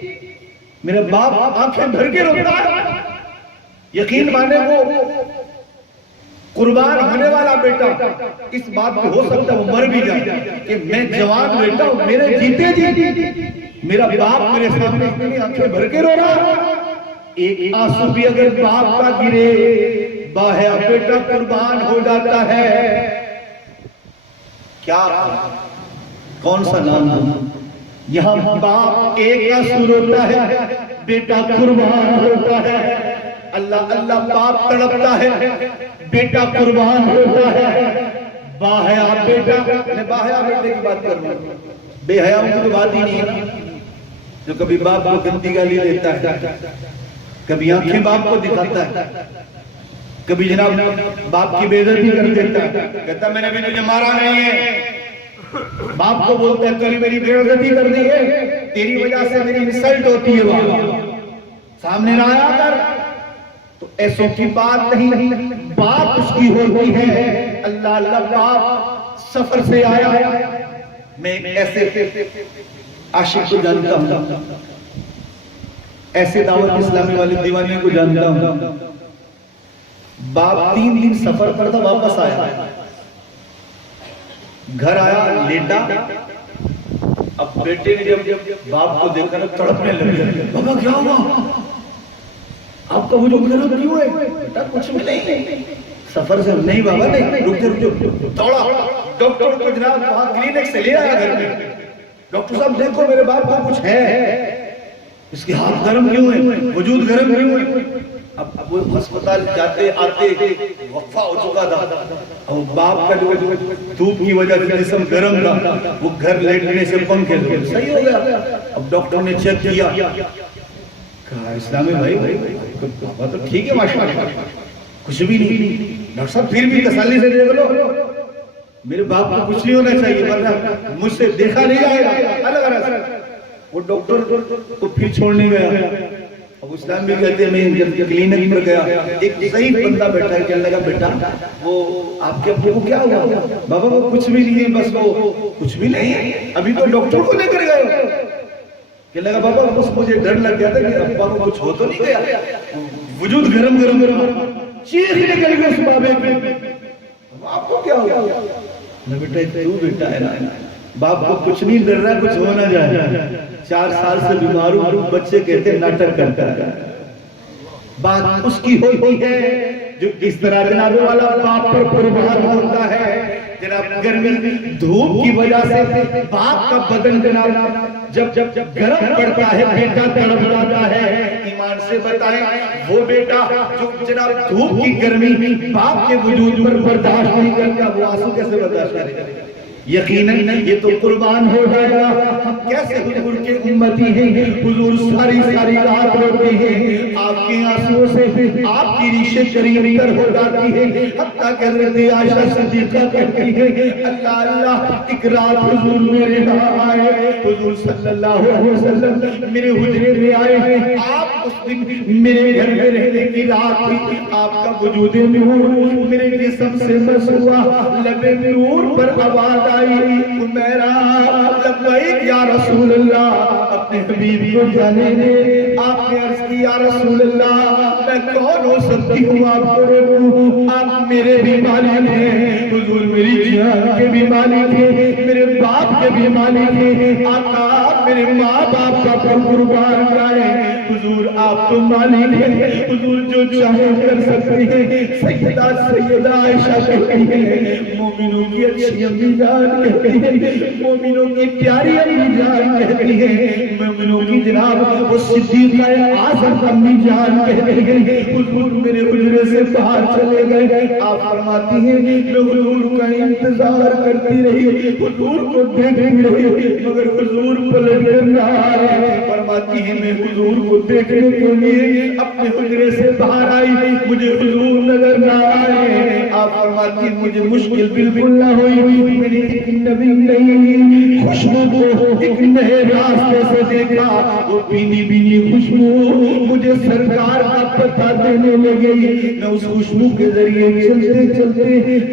میرا باپ آنکھیں بھر کے روتا ہے، یقین مانے وہ قربان ہونے والا بیٹا اس بات پہ ہو سکتا ہے وہ مر بھی جائے کہ میں جوان بیٹا ہوں، میرے جیتے جی میرا باپ میرے سامنے اتنی آنکھیں بھر کے رو رہا، ایک آنسو بھی اگر باپ کا گرے باہیا بیٹا قربان ہو جاتا ہے، کیا کون سا نام ہے؟ یہاں باپ ایک آنسو روتا ہے بیٹا قربان ہوتا ہے، اللہ اللہ باپ تڑپتا ہے بیٹا قربان ہوتا ہے، باحیا بیٹا، میں باحیا بیٹے کی بات کر رہا ہوں، بے حیاؤں کی تو بات ہی نہیں ہے جو کبھی باپ کو گندی گالی دیتا ہے، کبھی آنکھیں باپ کو دکھاتا ہے، کبھی جناب باپ کی بے عزتی کر دیتا ہے، کہتا میں نے بھی تجھے مارا نہیں ہے، باپ کو بولتا ہے تو نے میری بے عزتی کر دی ہے، تیری وجہ سے میری انسلٹ ہوتی ہے، وہاں سامنے نہ آیا کر، تو ایسوں کی بات نہیں، بات اس کی ہوتی ہے، اللہ اللہ باپ سفر سے آیا، میں ایسے عاشق کو جانتا ہوں، ایسے دعوت اسلامی والے دیوانے کو جانتا ہوں، باپ 3 دن سفر پر تھا واپس آیا، گھر آیا لیٹا، اب بیٹے نے جب باپ کو دیکھا نا تڑپنے لگے، بابا کیا ہوا؟ آپ کا وجود غلط کیوں ہے؟ بیٹا کچھ بھی نہیں، سفر سے نہیں بابا نہیں، رکتے دوڑا ڈاکٹر کو جناب وہاں کلینک سے لے آیا گھر میں، ڈاکٹر صاحب دیکھو میرے باپ کو کچھ ہے، اس کے ہاتھ گرم کیوں ہیں، وجود گرم کیوں ہے؟ اب وہ ہسپتال جاتے آتے وقفہ ہو چکا تھا، اور باپ کا جو دھوپ کی وجہ سے جسم گرم تھا، وہ گھر لیٹنے سے پنکھے دو صحیح ہو گیا، اب ڈاکٹر نے چیک کیا، کہا اسلامی بھائی بابا تو ٹھیک ہے ماشاءاللہ کچھ بھی نہیں، ڈاکٹر صاحب پھر بھی تسلی سے دیکھ لو، میرے باپ کو کچھ نہیں ہونا چاہیے ورنہ مجھ سے دیکھا نہیں جائے گا، الگ الگ وہ ڈاکٹر کو پھر چھوڑنے گیا، ابو اسلام بھی کہتے ہیں میں جب کلینک پر گیا ایک ضعیف بندہ بیٹھا ہے، کہنے لگا بیٹا وہ آپ کے ابو کو کیا ہوا؟ بابا وہ کچھ بھی نہیں ہے، بس وہ کچھ بھی نہیں ہے، ابھی تو ڈاکٹر کو لے کر گئے۔ کہنے لگا بابا بس مجھے ڈر لگ گیا تھا کہ ابا کو کچھ ہو تو نہیں گیا، وجود گرم گرم گرم چیخ نکل گئی اس بابے پہ، آپ کو کیا ہوا؟ بیٹا تو بیٹا ہے نا، باپ کو کچھ نہیں ڈر رہا کچھ ہونا جائے، 4 سال سے بیمار ہوں، بچے کہتے ناٹک کرتا ہے، بات اس کی ہوئی ہے جو اس طرح جناب والا باپ پر قربان ہوتا ہے۔ جناب گرمی دھوپ کی وجہ سے باپ کا بدن جناب جب گرم پڑتا ہے بیٹا تڑپ جاتا ہے۔ ایمان سے بتائیں وہ بیٹا جو جناب دھوپ کی گرمی باپ کے وجود پر برداشت نہیں کرتا، وہ آنسو کیسے برداشت کرے گا؟ یقیناً یہ تو قربان ہو جائے گا۔ ہم کیسے حضور کے امتی ہیں، حضور ساری رات روتے ہیں، آپ کے آنسوں سے آپ کی ریشیں قریب تر ہو جاتی ہیں، حتیٰ کہ حضرت عائشہ صدیقہ کہتی ہے اللہ اللہ ایک رات حضور میرے ہاں آئے، حضور صلی اللہ علیہ وسلم میرے حجرے میں آئے ہیں، آپ اس دن میرے گھر میں رہنے کی رات تھی، آپ کا وجود نور میرے جسم سے بس ہوا، لب نور پر آواز آئی میرا لبیک یا رسول اللہ، اپنے حبیب کو جانے دے۔ آپ نے عرض کی یا رسول اللہ میں کون ہو سکتی ہوں آپ کو روکوں، آپ میرے بھی مالک ہیں، حضور میری جان کے بھی مالک ہیں، میرے باپ کے بھی مالک ہیں، آقا میرے ماں باپ کا قربان جائے، حضور آپ تو مالک ہیں، حضور جو چاہے کر سکتے ہیں۔ سیدہ عائشہ کہتی ہے مومنوں کی اچھی امی جان کہتی ہے، مومنوں کی پیاری امی جان کہتی ہے، مومنوں کی جناب وہ صدیقہ اعظم امی جان کہتی ہے۔ حضور میرے حجرے سے باہر چلے گئے، آپ فرماتی ہیں میں حضور کا انتظار کرتی رہی، حضور کو دیکھتی رہی مگر حضور پلٹ کر نہ آئے۔ فرماتی ہیں میں حضور کو دیکھنے کے لیے اپنے حجرے سے باہر آئی، مجھے حضور نظر نہ آئے۔ آپ فرماتی ہیں مجھے مشکل بالکل نہ ہوئی، میں نے ایک نبی نہیں خوشبو کو ایک نئے راستے سے دیکھا، وہ بینی بینی خوشبو مجھے سرکار کا پتہ دینے لگی، میں اس خوشبو کے ذریعے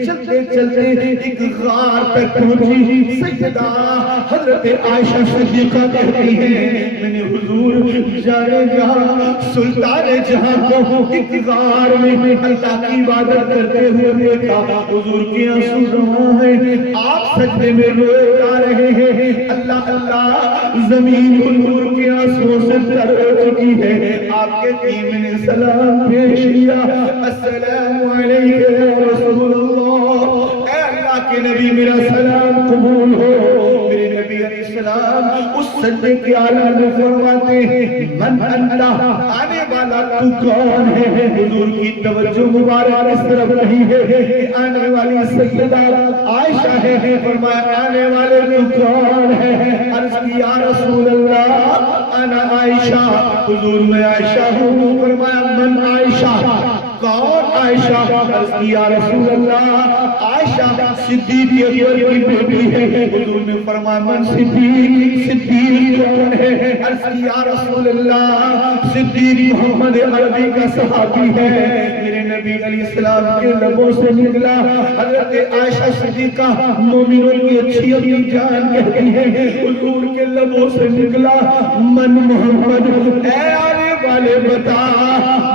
چلتے چلتے ایک غار تک پہنچی۔ سیدہ حضرت عائشہ صدیقہ کہتی ہے میں نے حضور جانے جہاں سلطان جہاں کو ایک غار میں اللہ کی عبادت کرتے ہوئے دیکھا، حضور کے آنسو رواں ہیں، آپ سجدے میں روئے جا رہے ہیں، اللہ اللہ زمین حضور کے آنسو سے تر ہو چکی ہے۔ آپ کے ٹیم نے سلام پیش کیا، السلام علیکم یا رسول اللہ، اے اللہ کے نبی میرا سلام قبول ہو۔ میرے نبی علیہ السلام اس سجدے کے عالم میں فرماتے ہیں من انت، آنے والا تو کون ہے؟ حضور کی توجہ مبارک اس طرف نہیں ہے کہ آنے والی سیدہ عائشہ ہے، فرمایا آنے والے تو کون ہے؟ عرض کی یا رسول اللہ انا عائشہ، حضور میں عائشہ ہوں۔ فرمایا من عائشہ، کون عائشہ؟ عرض کی یا رسول اللہ عائشہ صدیق اکبر کی بیٹی ہے۔ حضور نے فرمایا من صدیق کون ہے؟ عرض کی یا رسول اللہ صدیق محمد عربی کا صحابی ہے۔ میرے نبی علیہ السلام کے لبوں سے نکلا، حضرت عائشہ صدیقہ مومنوں کی اچھی امی جان کہتی ہے، حضور کے لبوں سے نکلا من محمد، اے آنے والے بتا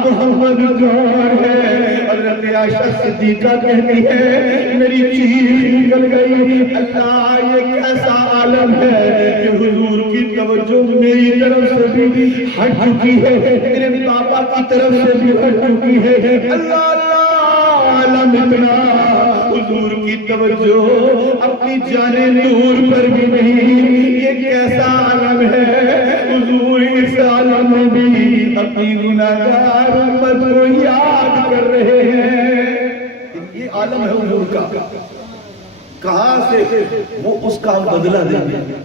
محمد کون ہے؟ حضرت عائشہ صدیقہ کہتی ہے میری چیخ نکل گئی، اللہ یہ کیسا عالم ہے کہ حضور کی توجہ میری طرف سے بھی ہٹ چکی ہے، میرے پاپا کی طرف سے بھی ہٹ چکی ہے، اللہ اللہ عالم اتنا حضور کی توجہ اپنی جان نور پر بھی نہیں، یہ کیسا عالم ہے؟ حضور اس عالم میں بھی اپنی گناہگار امت کو یاد کر رہے ہیں۔ یہ عالم ہے حضور کا، کہاں سے وہ اس کا بدلہ دیں گے؟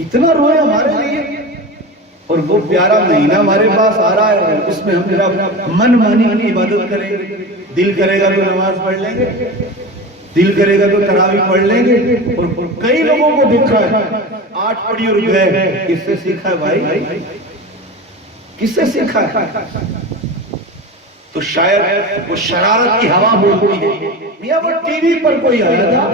اتنا روئے ہمارے لیے، اور وہ پیارا مہینہ ہمارے پاس آ رہا ہے، اس میں ہم میرا من مانی کی عبادت کریں گے، دل کرے گا تو نماز پڑھ لیں گے، دل کرے گا تو تراویح پڑھ لیں گے۔ اور کئی لوگوں کو دیکھا ہے 8 پڑھی اور گئے، اس سے سیکھا ہے بھائی کس سے سیکھا ہے؟ تو شاید وہ شرارت کی ہوا بولتی ہے، میاں وہ ٹی وی پر کوئی آیا تھا،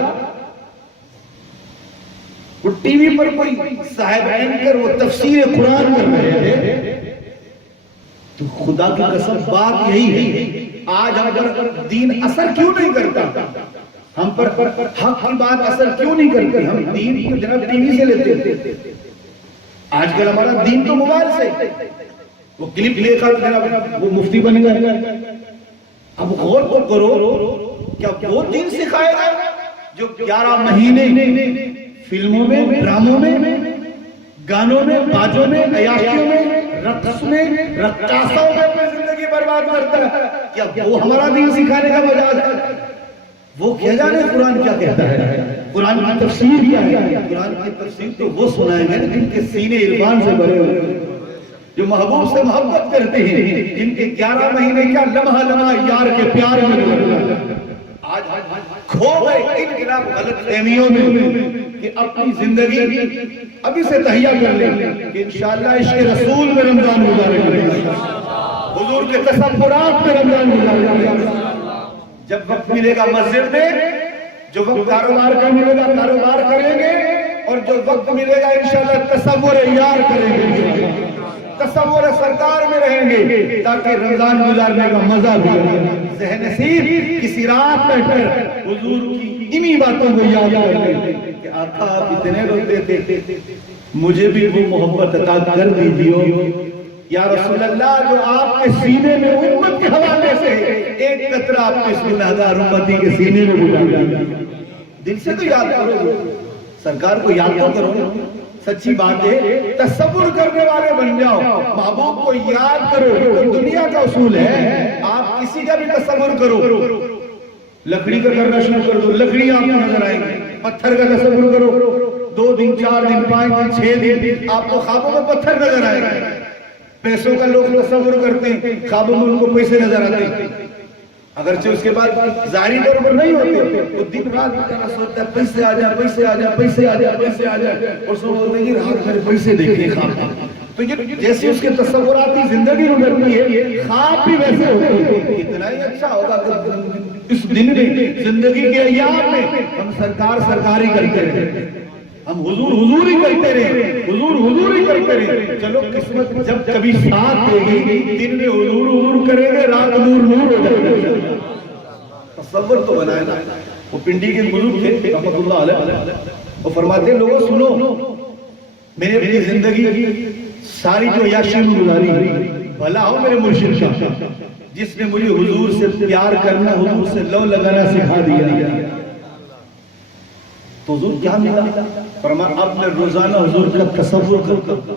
وہ ٹی وی پر کوئی صاحب اینکر وہ تفسیر قرآن کر رہے تھے، تو خدا کی قسم بات یہی ہے، آج ہم پر دین اثر کیوں نہیں کرتا؟ ہم پر حق کی بات اثر کیوں نہیں کرتی؟ ہم دین کو جناب ٹی وی سے لیتے ہیں، آج کل ہمارا دین تو موبائل سے، وہ کلپ لے کر جناب وہ مفتی بن گئے۔ اب غور کو کرو، کیا وہ دین سکھائے گا جو 11 مہینے فلموں میں، ڈراموں میں، گانوں میں، باجوں میں، عیاشیوں میں، رقص میں، رقاصوں میں اپنی زندگی برباد کرتا ہے؟ کیا وہ ہمارا دین سکھانے کا مجال ہے؟ وہ کیا جانے قرآن کیا کہتا ہے، قرآن کی تفسیر کیا ہے؟ قرآن کی تفسیر تو وہ سنائیں گے جن کے سینے عرفان سے بھرے ہوئے، جو محبوب سے محبت کرتے ہیں، جن کے 11 مہینے کیا لمحہ لمحہ یار کے پیار میں گزرا۔ آج کھو گئے ان جناب غلط فہمیوں میں کہ اپنی زندگی ابھی سے تہیا کر لیں کہ انشاءاللہ عشق رسول میں رمضان گزاریں گے، حضور کے تصورات میں رمضان گزاریں گے۔ جب وقت ملے گا مسجد میں، جو وقت کاروبار کا ملے گا کاروبار کریں گے، اور جو وقت ملے گا انشاءاللہ تصور یار کریں گے، تصور سرکار میں رہیں گے، تاکہ رمضان گزارنے کا مزہ بھی ذہن نصیب کسی رات بیٹھ کر حضور کی انہی باتوں کو یاد کریں کہ آقا آپ اتنے روتے تھے، مجھے بھی وہ محبت عطا کر دیجیے یا رسول اللہ، جو آپ کے سینے میں امت کے حوالے سے ایک قطرہ آپ کے گنہگار امتی کے سینے میں گزار۔ دل سے تو یاد کرو، سرکار کو یاد تو کرو، سچی بات ہے، تصور کرنے والے بن جاؤ، محبوب کو یاد کرو، تو دنیا کا اصول ہے، آپ کسی کا بھی تصور کرو، لکڑی کا کرنا شروع کر دو، لکڑی آپ کو نظر آئیں گی، پتھر کا تصور کرو، 2 دن 4 دن 5 دن 6 دن آپ کو خوابوں میں پتھر نظر آئے گا۔ پیسوں کا لوگ تصور کرتے ہیں، خوابوں میں ان کو پیسے نظر آتے ہیں، اگرچہ اس کے بعد ظاہری طور پر نہیں ہوتے، وہ دن رات بچارہ سوچتا ہے پیسے آ جائے، پیسے آ جائے، پیسے آ جائے، پیسے آ جائے، اور سو بولتے ہیں کہ رات بھر پیسے دیکھیں خواب میں۔ تو یہ جیسے اس کے تصوراتی زندگی گزرتی ہے، خواب بھی ویسے ہوتے ہیں۔ اتنا ہی اچھا ہوگا کہ اس دن میں، زندگی کے ایام میں ہم سرکاری کرتے رہے، ہم حضور ہی کرتے رہے، حضور ہی کرتے رہے۔ چلو قسمت جب کبھی ساتھ دے گی، دن میں حضور کریں گے، رات نور ہو جائے گا۔ تصور تو بنائے نا۔ وہ پنڈی کے بزرگ تھے رحمت اللہ علیہ، وہ فرماتے ہیں لوگوں سنو، میرے اپنی زندگی ساری جو عیاشی میں گزاری، بھلا ہو میرے مرشد کا، جس نے مجھے حضور سے پیار کرنا، حضور سے لو لگانا سکھا دیا۔ تو حضور کیا ملا؟ فرمایا اب میں روزانہ حضور کا تصور کرتا ہوں،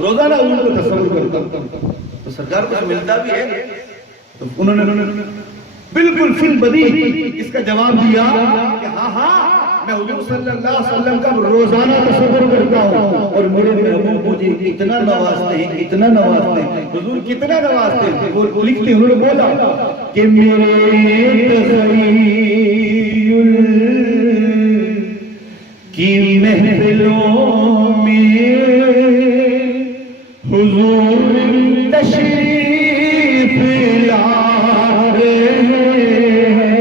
روزانہ حضور کا تصور کرتا ہوں، تو سرکار کو ملتا بھی ہے۔ تو انہوں نے بالکل فی البدی اس کا جواب دیا کہ ہاں میں حضور صلی اللہ علیہ وسلم کا روزانہ تصور کرتا ہوں، اور میرے محبوب مجھے اتنا نوازتے ہیں، اتنا نوازتے ہیں، حضور کتنا نوازتے ہیں۔ وہ لکھتے انہوں نے بولا کہ میرے تخیل کی محفلوں میں حضور تشریف لا رہے ہیں۔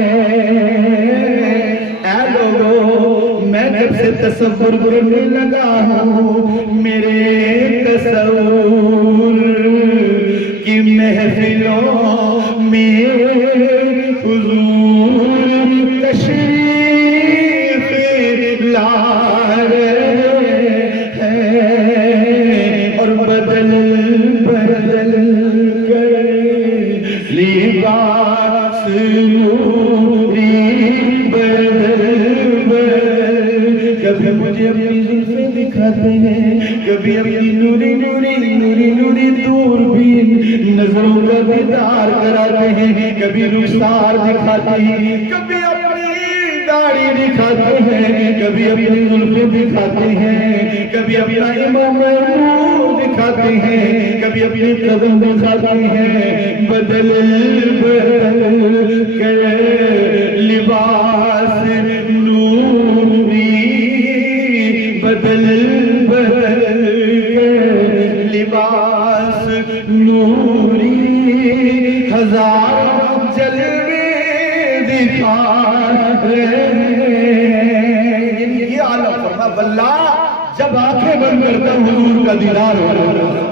اے لوگوں، میں جب سے تصور کرنے لگا ہوں، میرے تصور کی محفلوں میں حضور تشریف لا رہے ہیں، اور بدل بدل کر لباس نوری بدل بدل، کبھی مجھے اپنی زلفیں دکھاتے ہیں، کبھی اپنی نوری نوری نوری نوری دوربین نظروں کا دیدار کراتے ہیں، کبھی رخسار دکھاتے ہیں، کبھی داڑھی دکھاتے ہیں، کبھی اپنی زلفیں دکھاتے ہیں، کبھی اپنا امام دکھاتے ہیں، کبھی اپنی قدم دکھاتے ہیں، بدل بدل کر لباس نوری بدل بدل کر لباس یہ عالم فرما واللہ جب آنکھیں بند کرتا ہوں حضور کا دیدار ہو رہا ہے.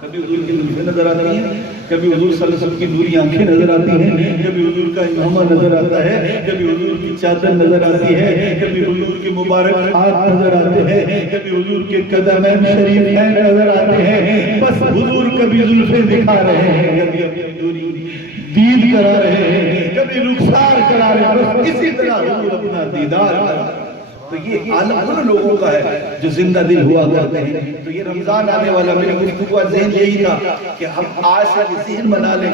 کبھی حضور کی نوری نظر آتی ہیں, کبھی حضور صلی اللہ علیہ وسلم کی نوری آنکھیں نظر آتی ہیں, کبھی حضور کا امامہ نظر آتا ہے, کبھی حضور کی چادر نظر آتی ہے, کبھی حضور کے مبارک ہاتھ نظر آتے ہیں, کبھی حضور کے قدمین شریفین نظر آتے ہیں. بس حضور کبھی زلفیں دکھا رہے ہیں, کبھی اپنی نوری دید کرا رہے ہیں, کبھی رخسار کرا رہے ہیں. بس اسی طرح حضور اپنا دیدار کرا رہے ہیں. تو یہ عالم ان لوگوں کا ہے جو زندہ دل ہوا کرتے ہیں. تو یہ رمضان آنے والا میرے گفتگو کا ذہن یہی تھا کہ ہم آج سے ذہن بنا لیں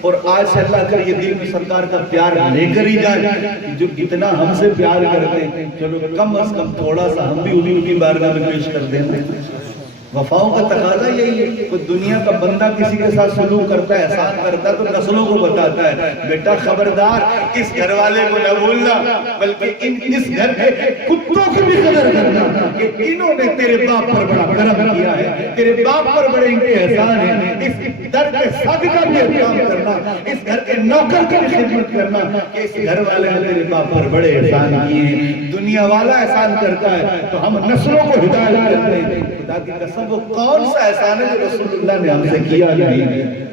اور آج سے اللہ کر یہ دل میں سرکار کا پیار لے کر ہی جائیں. جو اتنا ہم سے پیار کرتے ہیں چلو کم از کم تھوڑا سا ہم بھی حضور کی بارگاہ میں پیش کر دیں. وفاؤں کا تقاضا یہی ہے. کوئی دنیا کا بندہ کسی کے ساتھ سلوک کرتا ہے, احسان کرتا ہے تو نسلوں کو بتاتا ہے بیٹا خبردار اس گھر والے کو نہ بھولنا, بلکہ اس گھر کے کتوں کی بھی قدر کرنا کہ انہوں نے تیرے باپ پر بڑا کرم کیا ہے, تیرے باپ پر بڑے ان کے احسان ہیں. اس در کے صدقہ بھی احترام کرنا, اس گھر کے نوکر کی بھی خدمت کرنا کہ اس گھر والے نے تیرے باپ پر بڑے احسان کیے ہیں. دنیا والا احسان کرتا ہے تو ہم نسلوں کو ہدایت کرتے ہیں. خدا کی قسم وہ کون سا احسان ہے جو رسول اللہ نے ہم سے کیا نہیں ہے,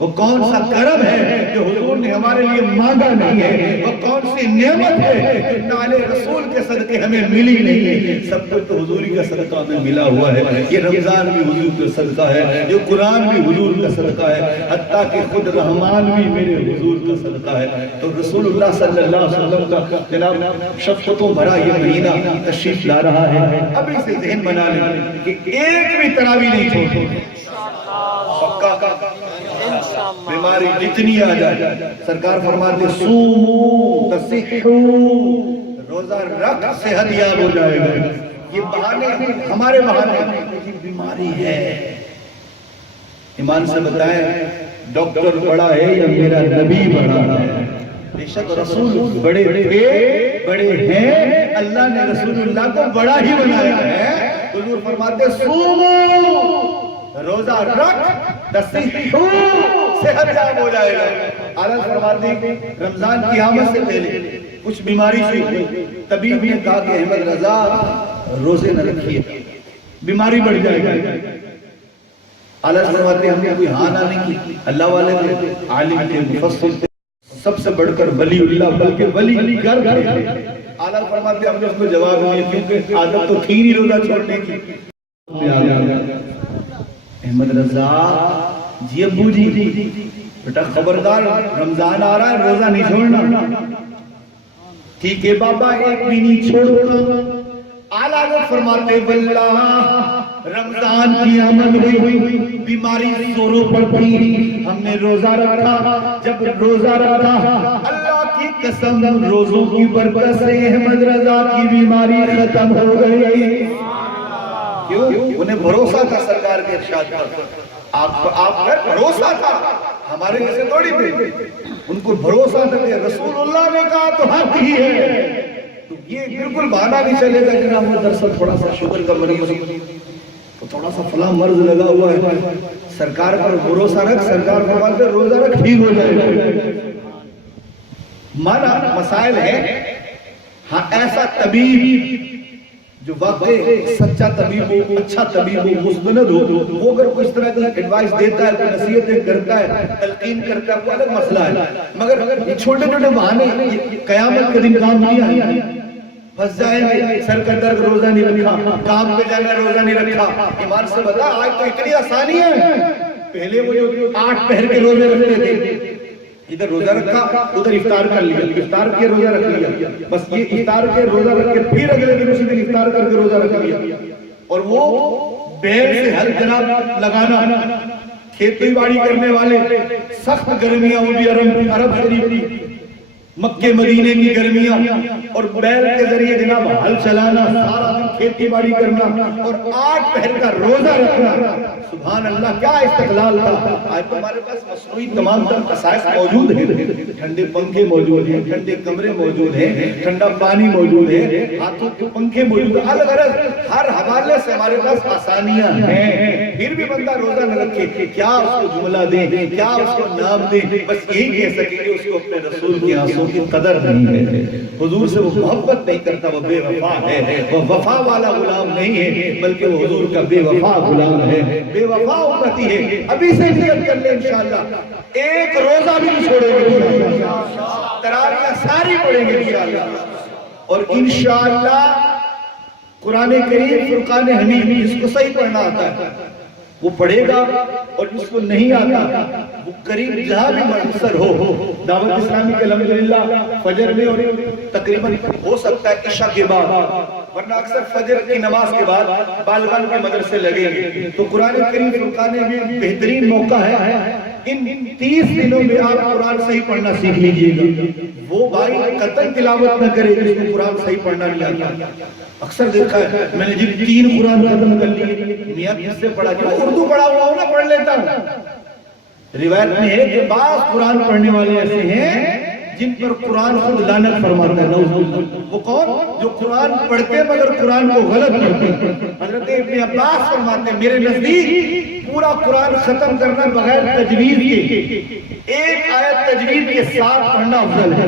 وہ کون سا کرم ہے جو حضور نے ہمارے لیے مانگا نہیں ہے, وہ کون سی نعمت ہے جو نالے رسول کے صدقے ہمیں ملی نہیں ہے. سب کچھ تو حضوری کا صدقہ ہمیں ملا ہوا ہے. یہ رمضان بھی حضور کا صدقہ ہے, یہ قرآن بھی حضور کا صدقہ ہے, حتیٰ کہ خود رحمان بھی میرے حضور کا صدقہ ہے. تو رسول اللہ صلی اللہ علیہ وسلم کا جناب شفقتوں بھرا یہ مہینہ تشریف لا رہا ہے. ابھی سے ذہن بنا لیں کہ ایک بھی تراویح نہیں چھوڑو. پکا کا بیماری جتنی آ جائے سرکار فرماتے سومو تصحو, روزہ رکھ صحت یاب ہو جائے گا. یہ بہانے ہمارے بہانے, یہ بیماری ہے. ایمان سے بتائیں ڈاکٹر بڑا ہے یا میرا نبی بڑا ہے؟ بے شک رسول بڑے تھے, بڑے ہیں, اللہ نے رسول اللہ کو بڑا ہی بنایا ہے. حضور فرماتے سومو, روزہ رکھ, تصحو, صحت یاب ہو جائے گا. عالم فرماتے رمضان کی آمد سے پہلے کچھ بیماری سے ہوئی, طبیب نے کہا کہ احمد رضا روزے نہ رکھیے, بیماری بڑھ جائے گا. عالم فرماتے ہم نے کوئی ہاں نہ نہیں کی. اللہ والے تھے, عالم تھے, مفسر تھے, سب سے بڑھ کر ولی اللہ, بلکہ ولی گر تھے. عالم فرماتے ہم نے اس کو جواب دیا کیونکہ عادت تو تھی نہیں روزہ چھوڑنے کی. احمد رضا جی ابو جی بیٹا خبردار رمضان آ رہا ہے, روزہ نہیں چھوڑنا. ٹھیک ہے بابا ایک بھی نہیں چھوڑنا. اعلیٰ فرماتے واللہ رمضان کی آمد ہوئی, بیماری زوروں پر تھی, ہم نے روزہ رکھا. جب روزہ رکھا اللہ کی قسم روزوں کی برکت سے احمد رضا کی بیماری ختم ہو گئی. کیوں؟ انہیں بھروسہ تھا سرکار کے ارشاد پر. آپ پر بھروسہ تھا, ہمارے جیسے تھوڑی تھے. ان کو بھروسہ تھا کہ رسول اللہ نے کہا تو حق ہی ہے. تو یہ بالکل بہانہ نہیں چلے گا جناب وہ دراصل تھوڑا سا شوگر کا مریض تو تھوڑا سا فلاں مرض لگا ہوا ہے, سرکار پر بھروسہ رکھ, سرکار فرماتے روزہ رکھ ٹھیک ہو جائے گا. مانا مسائل ہے. ہاں ایسا طبیب جو واقعی سچا طبیب ہو, اچھا طبیب ہو, مستند ہو, وہ اگر کوئی اس طرح کی ایڈوائس دیتا ہے, کوئی نصیحتیں کرتا ہے, تلقین کرتا ہے, وہ الگ مسئلہ ہے. مگر یہ چھوٹے چھوٹے بہانے قیامت کے دن کام نہیں آئے. پھنس جائیں گے, سر کا درد روزہ نہیں رکھا, کام پہ جانا روزہ نہیں رکھا. ایمان سے بتا آج تو اتنی آسانی ہے. پہلے وہ جو 8 پہر کے روزے رکھتے تھے, ادھر روزہ رکھا ادھر افطار کر لیا, افطار کے روزہ رکھ لیا, بس یہ افطار کے روزہ رکھ کے پھر اگلے دن اسی دن افطار کر کے روزہ رکھ لیا. اور وہ بیل سے ہر جناب لگانا, کھیتی باڑی کرنے والے, سخت گرمیاں وہ بھی عرب شریف کی, مکے مدینے کی گرمیاں, اور بیل کے ذریعے جناب ہل چلانا, سارا دن کھیتی باڑی کرنا, اور 8 پہر کا روزہ رکھنا. سبحان اللہ کیا استقلال تھا. آج تو ہمارے پاس مصنوعی تمام تر وسائل موجود ہیں, ٹھنڈے پنکھے موجود ہیں, ٹھنڈے کمرے موجود ہیں, ٹھنڈا پانی موجود ہے, ہاتھوں کے پنکھے موجود ہیں, الگ الگ ہر حوالے سے ہمارے پاس آسانیاں ہیں. پھر بھی بندہ روزہ نہ رکھے, کیا اس کو جملہ دیں, کیا اس کو نام دیں, بس یہی کہہ سکیں کہ اس کو اپنے رسول کی آنسوں کی قدر نہیں ہے، حضور سے وہ محبت نہیں کرتا، وہ بے وفا ہے، وہ وفا والا غلام نہیں ہے بلکہ وہ حضور کا بے وفا غلام ہے، بے وفا امتی ہے۔ ابھی سے نیت کر لیں انشاءاللہ، ایک روزہ بھی نہیں چھوڑیں گے انشاءاللہ، تراویح ساری پڑھیں گے انشاءاللہ، اور انشاءاللہ قرآن کریم فرقان حمید جس کو صحیح پڑھنا آتا ہے وہ پڑھے گا، اور جس کو نہیں آتا وہ قریب جہاں بھی منصر ہو دعوت اسلامی کے الحمدللہ فجر میں، اور تقریباً ہو سکتا ہے عشاء کے بعد، ورنہ اکثر فجر کی نماز کے بعد بالغان کے مدرسے لگیں گے، تو قرآن کریم فرقان میں بہترین موقع ہے۔ ان 30 دنوں میں آپ قرآن صحیح پڑھنا سیکھ لیجئے گا۔ وہ بھائی قطن تلاوت نہ کرے جس کو قرآن صحیح پڑھنا نہیں آتا۔ اکثر دیکھا ہے میں نے جب 3 قرآن ختم کر لیے، میاں کس سے پڑھا، جو اردو پڑھا ہوا ہو نا پڑھ لیتا ہوں۔ روایت میں ہے کہ بعض قرآن پڑھنے والے ایسے ہیں جن پر قرآن خود لعنت فرماتا ہے، نعوذ باللہ۔ وہ کون؟ جو قرآن پڑھتے مگر قرآن کو غلط پڑھتے۔ حضرت ابن عباس فرماتے ہیں میرے نزدیک پورا قرآن ختم کرنا بغیر تجوید کے، ایک آیت تجوید کے ساتھ پڑھنا افضل ہے۔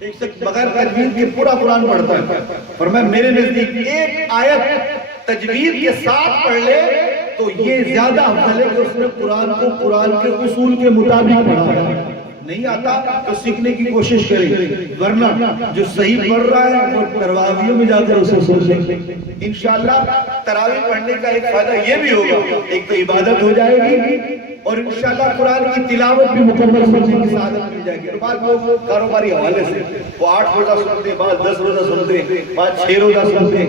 ایک شخص بغیر تجوید کے پورا قرآن پڑھتا ہے، فرمایا میرے نزدیک ایک آیت تجوید کے ساتھ پڑھ لے تو یہ زیادہ افضل ہے کہ اس نے قرآن کو قرآن کے اصول کے مطابق پڑھا ہے۔ نہیں آتا تو سیکھنے کی کوشش کریں، ورنہ جو صحیح پڑھ رہا ہے وہ تراویحوں میں جا کر اسے سن لیں۔ انشاءاللہ تراویح پڑھنے کا ایک فائدہ یہ بھی ہوگا، ایک تو عبادت ہو جائے گی، اور انشاءاللہ قرآن کی تلاوت بھی مکمل سننے کی سعادت مل جائے گی۔ اور بعض لوگ کاروباری حوالے سے وہ 8 روزہ سنتے، بعض 10 روزہ سنتے، بعض 6 روزہ سنتے۔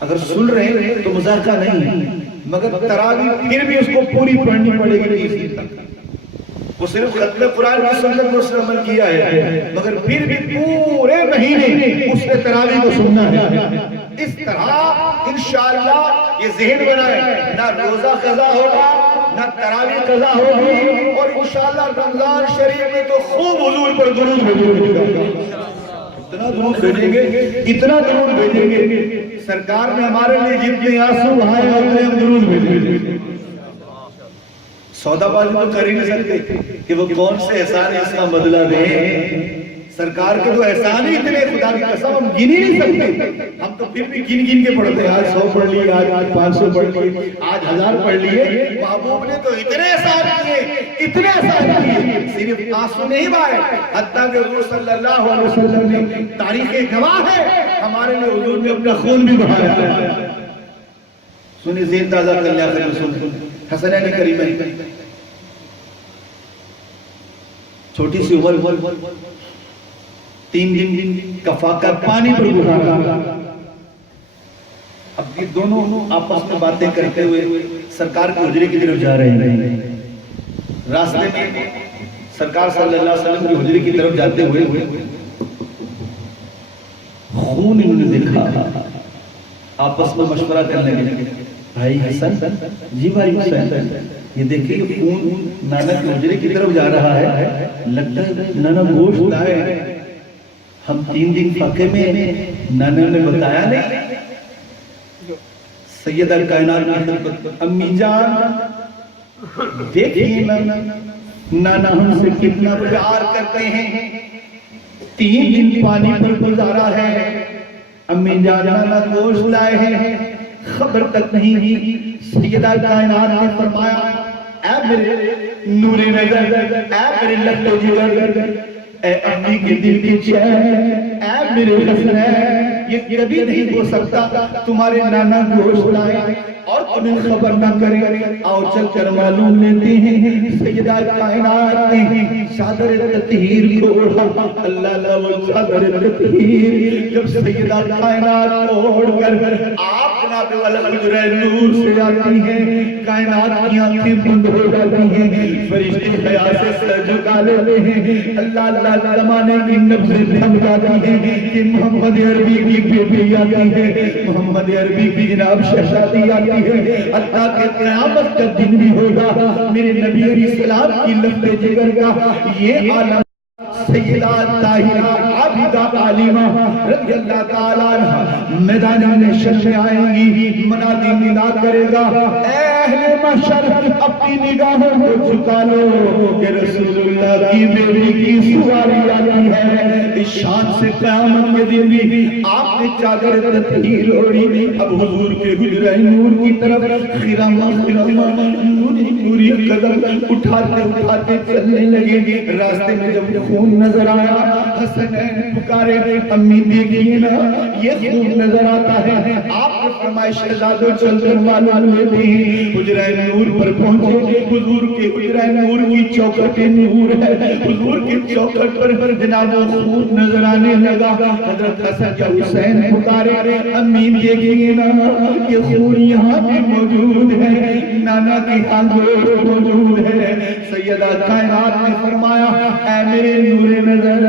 اگر سن رہے ہیں تو مذاکرہ نہیں ہے، مگر تراویح پھر بھی اس کو پوری پڑھنی پڑے گی 30 دن تک۔ وہ صرف ختم قرآن کی سنت پر اس نے عمل کیا ہے، مگر پھر بھی پورے مہینے اس نے تراویح کو سننا ہے۔ اس طرح انشاءاللہ یہ ذہن بنائے، نہ روزہ قضا ہوگا نہ تراویح قضا ہوگی، اور انشاءاللہ رمضان شریف میں تو خوب حضور پر درود بھیجیں گے، اتنا درود بھیجیں گے، اتنا درود بھیجیں گے، سرکار نے ہمارے لیے جتنے آنسو بہائے اتنے ہم درود بھیجیں گے۔ سودا بازی تو کر ہی نہیں سکتے کہ وہ کون سے احسان ہے اس کا بدلہ دیں۔ سرکار کے تو احسان ہی اتنے، خدا کی قسم ہم گن ہی نہیں سکتے۔ ہم تو پھر بھی گن گن کے پڑھتے ہیں، آج 100 پڑھ لیے، آج 500 پڑھ لیے، آج 1000 پڑھ لیے۔ محبوب نے تو اتنے احسان کیے، اتنے احسان کیے، صرف آنسو نہیں بہائے، حتیٰ کہ حضور صلی اللہ علیہ وسلم نے تاریخ گواہ ہے ہمارے لیے حضور نے اپنا خون بھی بہایا۔ سنی ذہن تازہ کر لیا کریں، سن حسنین کریمین، چھوٹی سی عمر 3 دن کا فاقہ پانی پر گزارا۔ اب یہ دونوں آپس میں باتیں کرتے ہوئے سرکار کے حجرے کی طرف جا رہے ہیں۔ راستے میں سرکار صلی اللہ علیہ وسلم کے حجرے کی طرف جاتے ہوئے خون انہوں نے دیکھا، آپس میں مشورہ کرنے لگے، بھائی حسن، جی بھائی حسین، یہ دیکھیں یہ خون نانا کے حجرے کی طرف جا رہا ہے، لگتا ہے نانا گوشت لائے، ہم 3 دن فاقے میں ہیں، نانا نے بتایا نہیں۔ سیدہ کائنات امی جان دیکھیے نانا ہم سے کتنا پیار کرتے ہیں، 3 دن پانی پر گزارا ہے، امی جان نانا گوشت لائے ہیں، خبر تک نہیں دی۔ سیدہ کائنات نے فرمایا، اے میرے نور نظر، اے میرے لٹو جگر، اے امی کے دل کی چین، اے میرے حسنین، یہ کبھی نہیں ہو سکتا تمہارے نانا گوشت لائے اور تمہیں خبر نہ کرے۔ آؤ چل کر معلوم لیتے ہیں۔ سیدہ کائنات نے چادر تطہیر کو اوڑھا، اللہ اللہ وہ چادر تطہیر جب سیدہ کائنات کو اوڑھ کر آپ جناب الحجرہ نور سے آتی ہیں، کائنات کی آنکھیں بند ہو جاتی ہیں، فرشتے حیا سے سر جھکا لیتے ہیں، اللہ اللہ زمانے کی نبضیں تھم جاتی ہیں کہ محمد عربی کی بیٹی آتی ہے، محمد عربی کی جناب شہزادی آتی ہے، حتیٰ کہ قیامت کا دن بھی ہوگا میرے نبی علیہ السلام کی لفظ جگر کا یہ عالم سیدہ طاہرہ آپ حافظہ عالمہ رضی اللہ تعالیٰ عنہ میدان محشر میں آئیں گی، منادی ندا کرے گا، اے اہل محشر اپنی نگاہوں کو جھکا لو کہ رسول اللہ کی بیٹی کی سواری آتی ہے۔ اس شان سے قیامت کے دن بھی آپ نے چادر تطہیر اوڑھی، اب حضور کے حجرہ نور کی طرف خرامہ نوری قدم اٹھاتے اٹھاتے چلنے لگے۔ راستے میں جب خون نظر آیا، حسنین پکارے، امی دیکھیے نا یہ خون نظر آتا ہے۔ آپ نے فرمایا شہزادو چل کر معلوم لیتے ہیں۔ حجرہ نور پر پہنچے، حضور کے حجرہ نور کی چوکھٹ نور ہے، حضور کی چوکھٹ پر جناب خون نظر آنے لگا۔ حضرت حسن یا حسین پکارے، امی دیکھیے نا یہ خون یہاں بھی موجود ہے، نانا کی آنگوش موجود ہے۔ سیدہ کائنات نے فرمایا اے میرے نور نظر،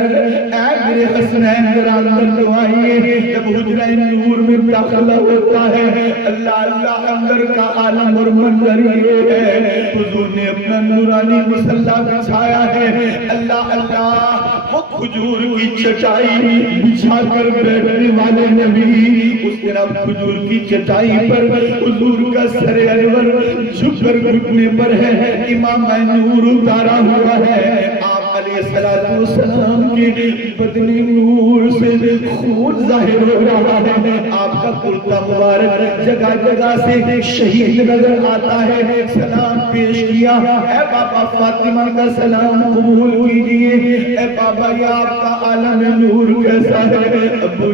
اے میرے حسنین ذرا اندر تو آئیے۔ جب حجرہ نور میں داخلہ ہوتا ہے، اللہ اللہ اندر کا عالم اور منظر یہ ہے، حضور نے اپنا نورانی مصلی بچھایا ہے۔ اللہ اللہ وہ کھجور کی چٹائی بچھا کر بیٹھنے والے نبی، اس طرح کھجور کی چٹائی پر حضور کا سر انور جھک کر گھٹنے پر ہے، امام نور اتارا ہوا ہے۔ آپ علیہ السلام کے بدن نور سے خون ظاہر ہو رہا ہے۔ آپ کا کرتا مبارک جگہ جگہ سے شہید نظر آتا ہے۔ سلام پیش کیا، اے بابا فاطمہ کا سلام قبول کیجئے۔ اے بابا یہ آپ کا عالم نور کیسا ہے؟ ابو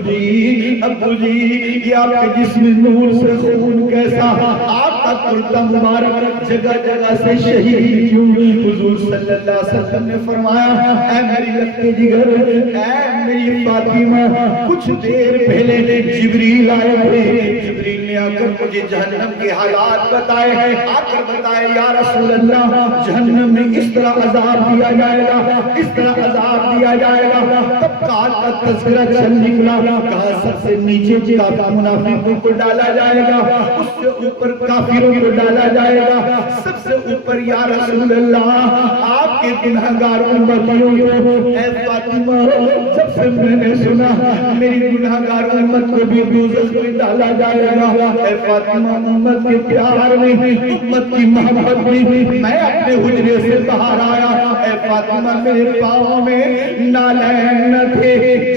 جی یہ آپ کے جسم نور سے خون کیسا؟ آپ کا کرتا مبارک جگہ جگہ سے شہید کیوں؟ حضور صلی اللہ علیہ وسلم نے فرمایا اے میری لگتے جگر، اے میری فاطمہ، کچھ دیر پہلے جبریل آئے تھے، جبریل نے آ کر مجھے جہنم کے حالات بتائے، آ کر بتائے یا رسول اللہ جہنم میں اس طرح عذاب دیا جائے گا، اس طرح عذاب دیا جائے گا۔ طبقات کا تذکرہ چل نکلا، کہا سب سے نیچے کافر منافقوں کو ڈالا جائے گا، اس سے اوپر کافروں کو ڈالا جائے گا، سب سے اوپر یا رسول اللہ آپ کے گناہگار امتیوں کو۔ اے فاطمہ جب سے میں نے سنا میری گناہگار امت کو بھی دوزخ میں ڈالا جائے گا، اے فاطمہ امت کے پیار میں، امت کی محبت میں میں اپنے حجرے سے باہر آیا۔ اے فاطمہ میرے پاؤں میں نالین نہ تھے،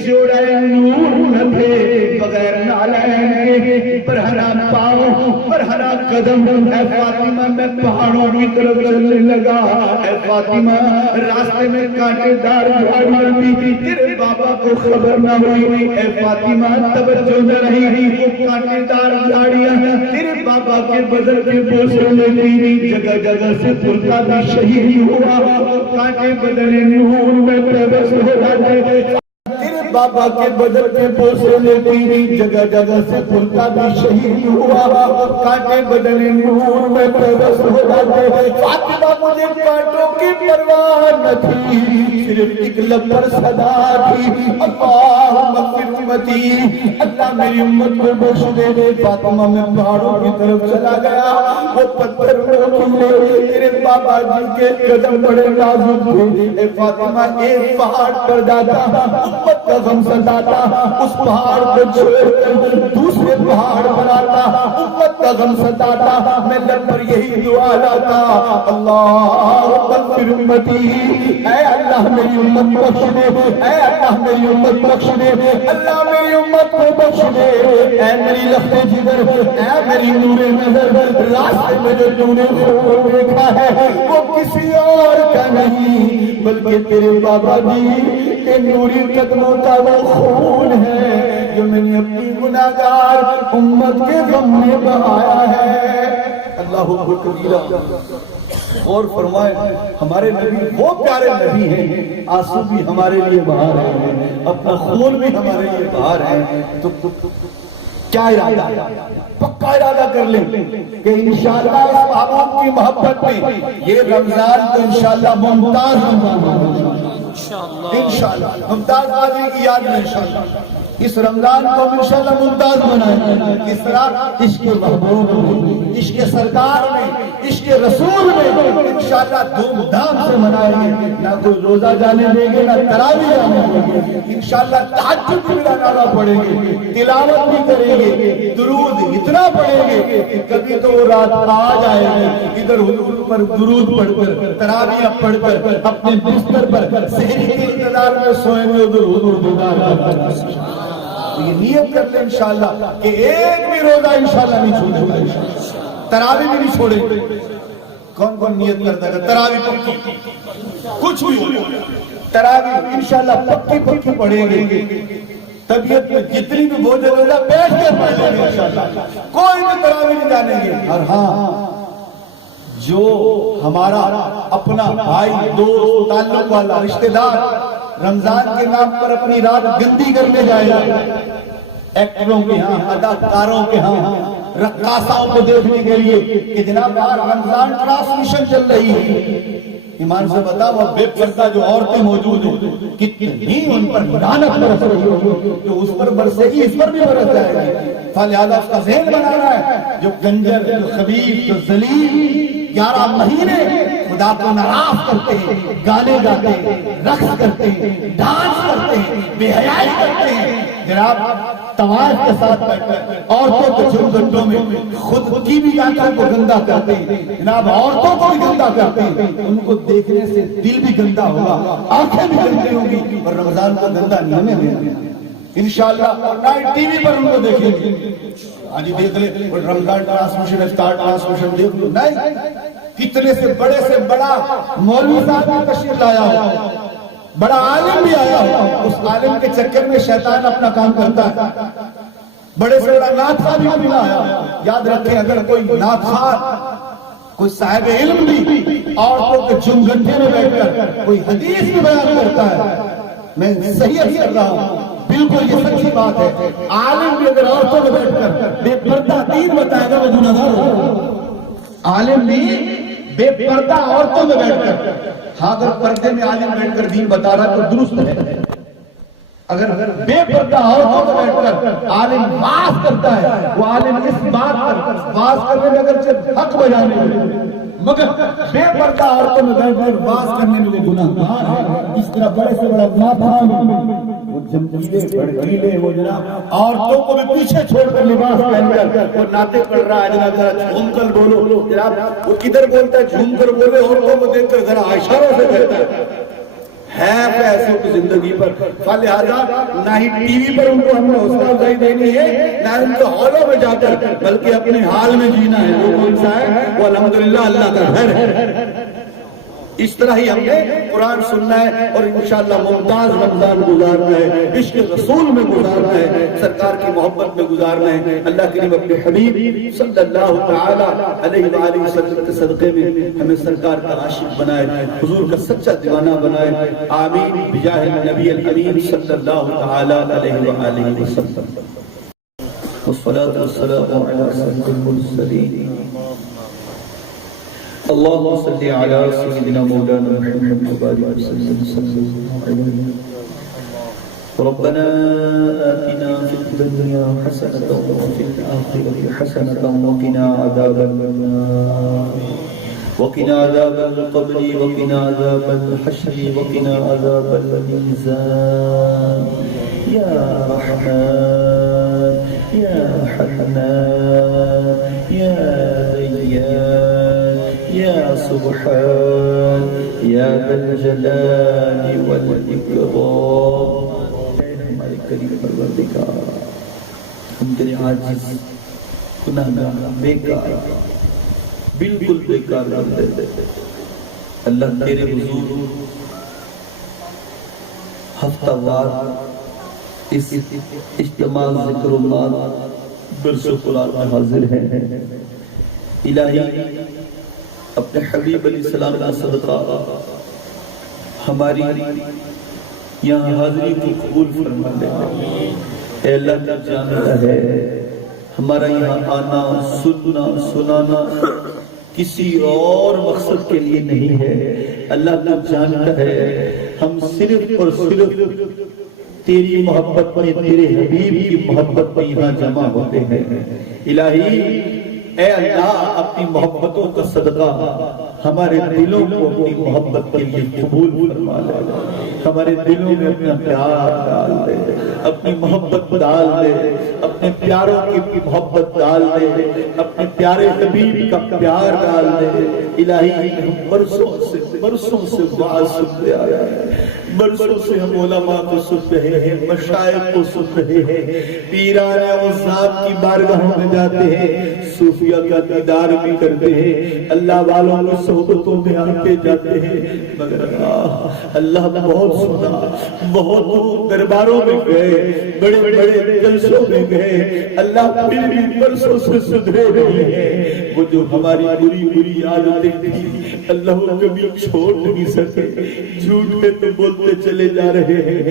جوڑے نور نہ تھے، بغیر نالین کے برہنہ پاؤں برہنہ قدم۔ اے فاطمہ میں پہاڑوں کی طرف چلنے لگا، اے فاطمہ راستے میں کانٹے دار جھاڑیاں تھی، تیرے بابا کو خبر نہ ہوئی۔ اے فاطمہ توجہ نہ رہی، وہ کانٹے دار جھاڑیاں تیرے بابا کے بدن کے بوسے لیتی، جگہ جگہ سے پرتا بھی شہید ہوا، کانٹے بدن نور میں پیوست ہو جاتے، تیرے بابا کے بدن کے بوسے لیتی، جگہ جگہ سے پرتا بھی شہید ہوا، کانٹے بدن نور میں پیوست ہو جاتے۔ فاطمہ مجھے کانٹوں کی پرواہ نہ تھی، صرف ایک لبر صدا تھی، اللہم اغفر امتی، اللہ میری امت کو بخش دے۔ فاطمہ میں پہاڑوں کی طرف چلا گیا، وہ پتھر روکے، تیرے بابا جی کے قدم بڑے نازک تھے۔ اے فاطمہ ایک پہاڑ پر جاتا، امت کا غم ستاتا، اس پہاڑ کو چھوڑ کر دوسرے پہاڑ پر آتا، امت کا غم ستاتا، میں لب پر یہی دعا لاتا، اللہم اغفر امتی، اے اللہ میری امت بخش دے، اے اللہ میری امت بخش دے، اللہ میری امت کو بخش دے۔ اے میری لخت جگر، اے میری نور نظر، راستے میں جو تو نے خون دیکھا ہے وہ کسی اور کا نہیں بلکہ تیرے بابا جی کے نوری قدموں کا وہ خون ہے جو میں نے اپنی گناہگار امت کے غم میں بہایا ہے۔ اللہ کبیرہ، غور فرمائے، ہمارے نبی وہ پیارے نبی ہیں، آنسو بھی ہمارے لیے بہا رہے ہیں، اپنا خون بھی ہمارے لیے بہا رہے ہیں۔ تو کیا ارادہ، پکا ارادہ کر لیں کہ انشاءاللہ اس محبوب کی محبت میں یہ رمضان تو انشاءاللہ ممتاز رمضان، انشاءاللہ ممتاز غازی کی یاد میں انشاءاللہ اس رمضان کو انشاءاللہ ممتاز بنائیں. کس طرح؟ عشق محبوب میں، عشق سرکار میں، عشق رسول میں انشاءاللہ دھوم دھام سے منائیں گے. نہ کوئی روزہ جانے دیں گے، نہ تراویح جانے دیں گے. انشاءاللہ تہجد بھی نالا پڑھیں گے، تلاوت بھی کریں گے، درود اتنا پڑھیں گے کہ کبھی تو وہ رات آ جائے گی ادھر حضور پر درود پڑھ کر، تراویح پڑھ کر اپنے بستر پر سحری کے انتظار میں سوئیں گے، ادھر حضور دیدار. یہ نیت کر لیں انشاءاللہ کہ ایک بھی روزہ انشاءاللہ نہیں چھوڑے گا، تراویح بھی نہیں چھوڑے گا. کون کون نیت کرتا ہے تراویح پکی؟ کچھ بھی ہو تراویح انشاءاللہ پکی پکی پڑھیں گے. طبیعت میں جتنی بھی بوجھ ہوگا بیٹھ کے پڑھ لیں گے انشاءاللہ، کوئی بھی تراویح نہیں جانیں گے. اور ہاں، جو ہمارا اپنا بھائی، دوست، تعلق والا، رشتہ دار رمضان کے نام پر اپنی رات گندی کرنے جائے گا، ایکٹروں کے ہاں، اداکاروں کے ہاں، رقاصاؤں کو دیکھنے کے لیے کہ جناب آج رمضان ٹرانسمیشن چل رہی ہے، ایمان سے بتا وہ بے پردہ جو عورتیں موجود ہیں کتنی ان پر لعنت برس رہی ہوگی، جو اس پر برسے گی اس پر بھی برس جائے گی. فلہذا اس کا ذہن بنانا ہے، جو گنجر، جو خبیث، جو ذلیل 11 مہینے خدا کو ناراض کرتے ہیں، گانے گاتے ہیں، رقص کرتے ہیں، ڈانس کرتے ہیں، بے حیائی کرتے ہیں. جناب طواف کے ساتھ بیٹھ کر عورتوں کے جھمگھٹوں میں خود کی بھی آنکھوں کو گندا کرتے ہیں، جناب عورتوں کو بھی گندا کرتے ہیں. ان کو دیکھنے سے دل بھی گندا ہوگا، آنکھیں بھی گندی ہوں گی، اور رمضان کو گندا نہیں ہمیں دینا انشاءاللہ. اور نہ ٹی وی پر ان کو دیکھیں گے، آج دیکھ لیں رمضان ٹرانسمیشن، افطار ٹرانسمیشن دیکھ لو. نہیں، کتنے سے بڑا مولوی صاحب بھی تشریف لایا ہو، بڑا عالم بھی آیا ہو، اس عالم کے چکر میں شیطان اپنا کام کرتا ہے. بڑے سے بڑا نعت خواہ بھی کبھی نہ آیا. یاد رکھیں اگر کوئی نعت خواہ، کوئی صاحب علم بھی عورتوں کے جھمگھنٹے میں بیٹھ کر کوئی حدیث بھی بیان کرتا ہے، میں صحیح کر رہا ہوں، بالکل یہ سچی بات ہے. عالم بھی اگر عورتوں میں بیٹھ کر بے پردہ دین بتائے گا وہ گنہگار ہوگا. عالم بھی بے پردہ عورتوں میں بیٹھ کر، ہاں اگر پردے میں عالم بیٹھ کر دین بتا رہا تو درست ہے. اگر بے پردہ عورتوں میں بیٹھ کر عالم واز کرتا ہے، وہ عالم اس بات پر واز کرنے میں اگرچہ حق بیانے میں، مگر بے پردہ عورتوں میں بیٹھ کر واز کرنے میں وہ گناہگار ہے. اس طرح بڑے سے بڑا نافرمان وہ جمجیلے بڑگیلے وہ جناب عورتوں کو بھی پیچھے چھوڑ کر لباس پہن کر وہ نعتیں پڑھ رہا ہے، جناب ذرا جھوم کر بولو، جناب وہ کدھر بولتا ہے جھوم کر بولے، عورتوں کو دیکھ کر ذرا اشاروں سے کہتا ہے ایسوں کی زندگی پر. فلہذا نہ ہی ٹی وی پر ان کو ہم نے حوصلہ افزائی دینی ہے، نہ ان کو ہالوں میں جا کر، بلکہ اپنے حال میں جینا ہے. وہ کون سا ہے؟ وہ الحمدللہ اللہ کا گھر ہے. اس طرح ہی ہم نے قرآن سننا ہے اور انشاءاللہ ممتاز رمضان گزارنا ہے، عشق رسول میں گزارنا ہے، سرکار کی محبت میں گزارنا ہے. اللہ کریم اپنے حبیب صلی اللہ تعالی علیہ وآلہ وسلم کے صدقے میں ہمیں سرکار کا عاشق بنائے، حضور کا سچا دیوانہ بنائے. آمین بجاہ النبی الامین صلی اللہ تعالی علیہ وآلہ وسلم. والصلاة والسلام علی سید المرسلین. اللهم صل على سيدنا مولانا محمد وبارك وسلم. ربنا آتنا في الدنيا حسنة وفي الآخرة حسنة وقنا عذاب النار، وقنا عذاب القبر، وقنا عذاب الحشر، وقنا عذاب الميزان. يا رحمن يا حنان يا ديان يا سبحان يا ذا الجلال والإكرام. ہمارے کریم پروردگار، ہم تیرے عاجز گناہگار بیکار بالکل بیکار بندے، اللہ تیرے حضور ہفتہ وار اس اجتماع ذکر اللہ درس قرآن میں حاضر ہیں. الہی اپنے حبیب علیہ السلام کا صدقہ ہماری یہاں حاضری کو قبول فرما لے. اے اللہ کا جانتا ہے ہمارا یہاں آنا، سننا، سنانا کسی اور مقصد کے لیے نہیں ہے. اللہ کا جانتا ہے ہم صرف اور صرف تیری محبت میں، تیرے حبیب کی محبت میں یہاں جمع ہوتے ہیں۔ الہی اے اللہ، اپنی محبتوں کا صدقہ ہمارے دلوں کو اپنی محبت کے لیے قبول فرما لے، ہمارے دلوں میں اپنا پیار ڈال دے، اپنی محبت ڈال دے، اپنے پیاروں کی محبت ڈال دے، اپنے پیارے حبیب کا پیار ڈال دے۔ الہی ہم برسوں سے وعظ سنتے آیا ہے، برسوں سے ہم علماء کو سن رہے ہیں، مشائخ کو سن رہے ہیں، پیران عظام کی بارگاہوں میں جاتے ہیں، صوفیہ کا دیدار بھی کرتے ہیں، اللہ والوں کی صحبتوں میں آتے جاتے ہیں، مگر اللہ بہت سنا، بہت درباروں میں گئے، بڑے بڑے جلسوں میں گئے، اللہ پھر بھی برسوں سے سدھرے نہیں ہیں۔ وہ جو ہماری بری عادتیں تھی اللہ وہ کبھی چھوڑ نہیں سکے، جھوٹ میں تو بولتے چلے جا رہے ہیں،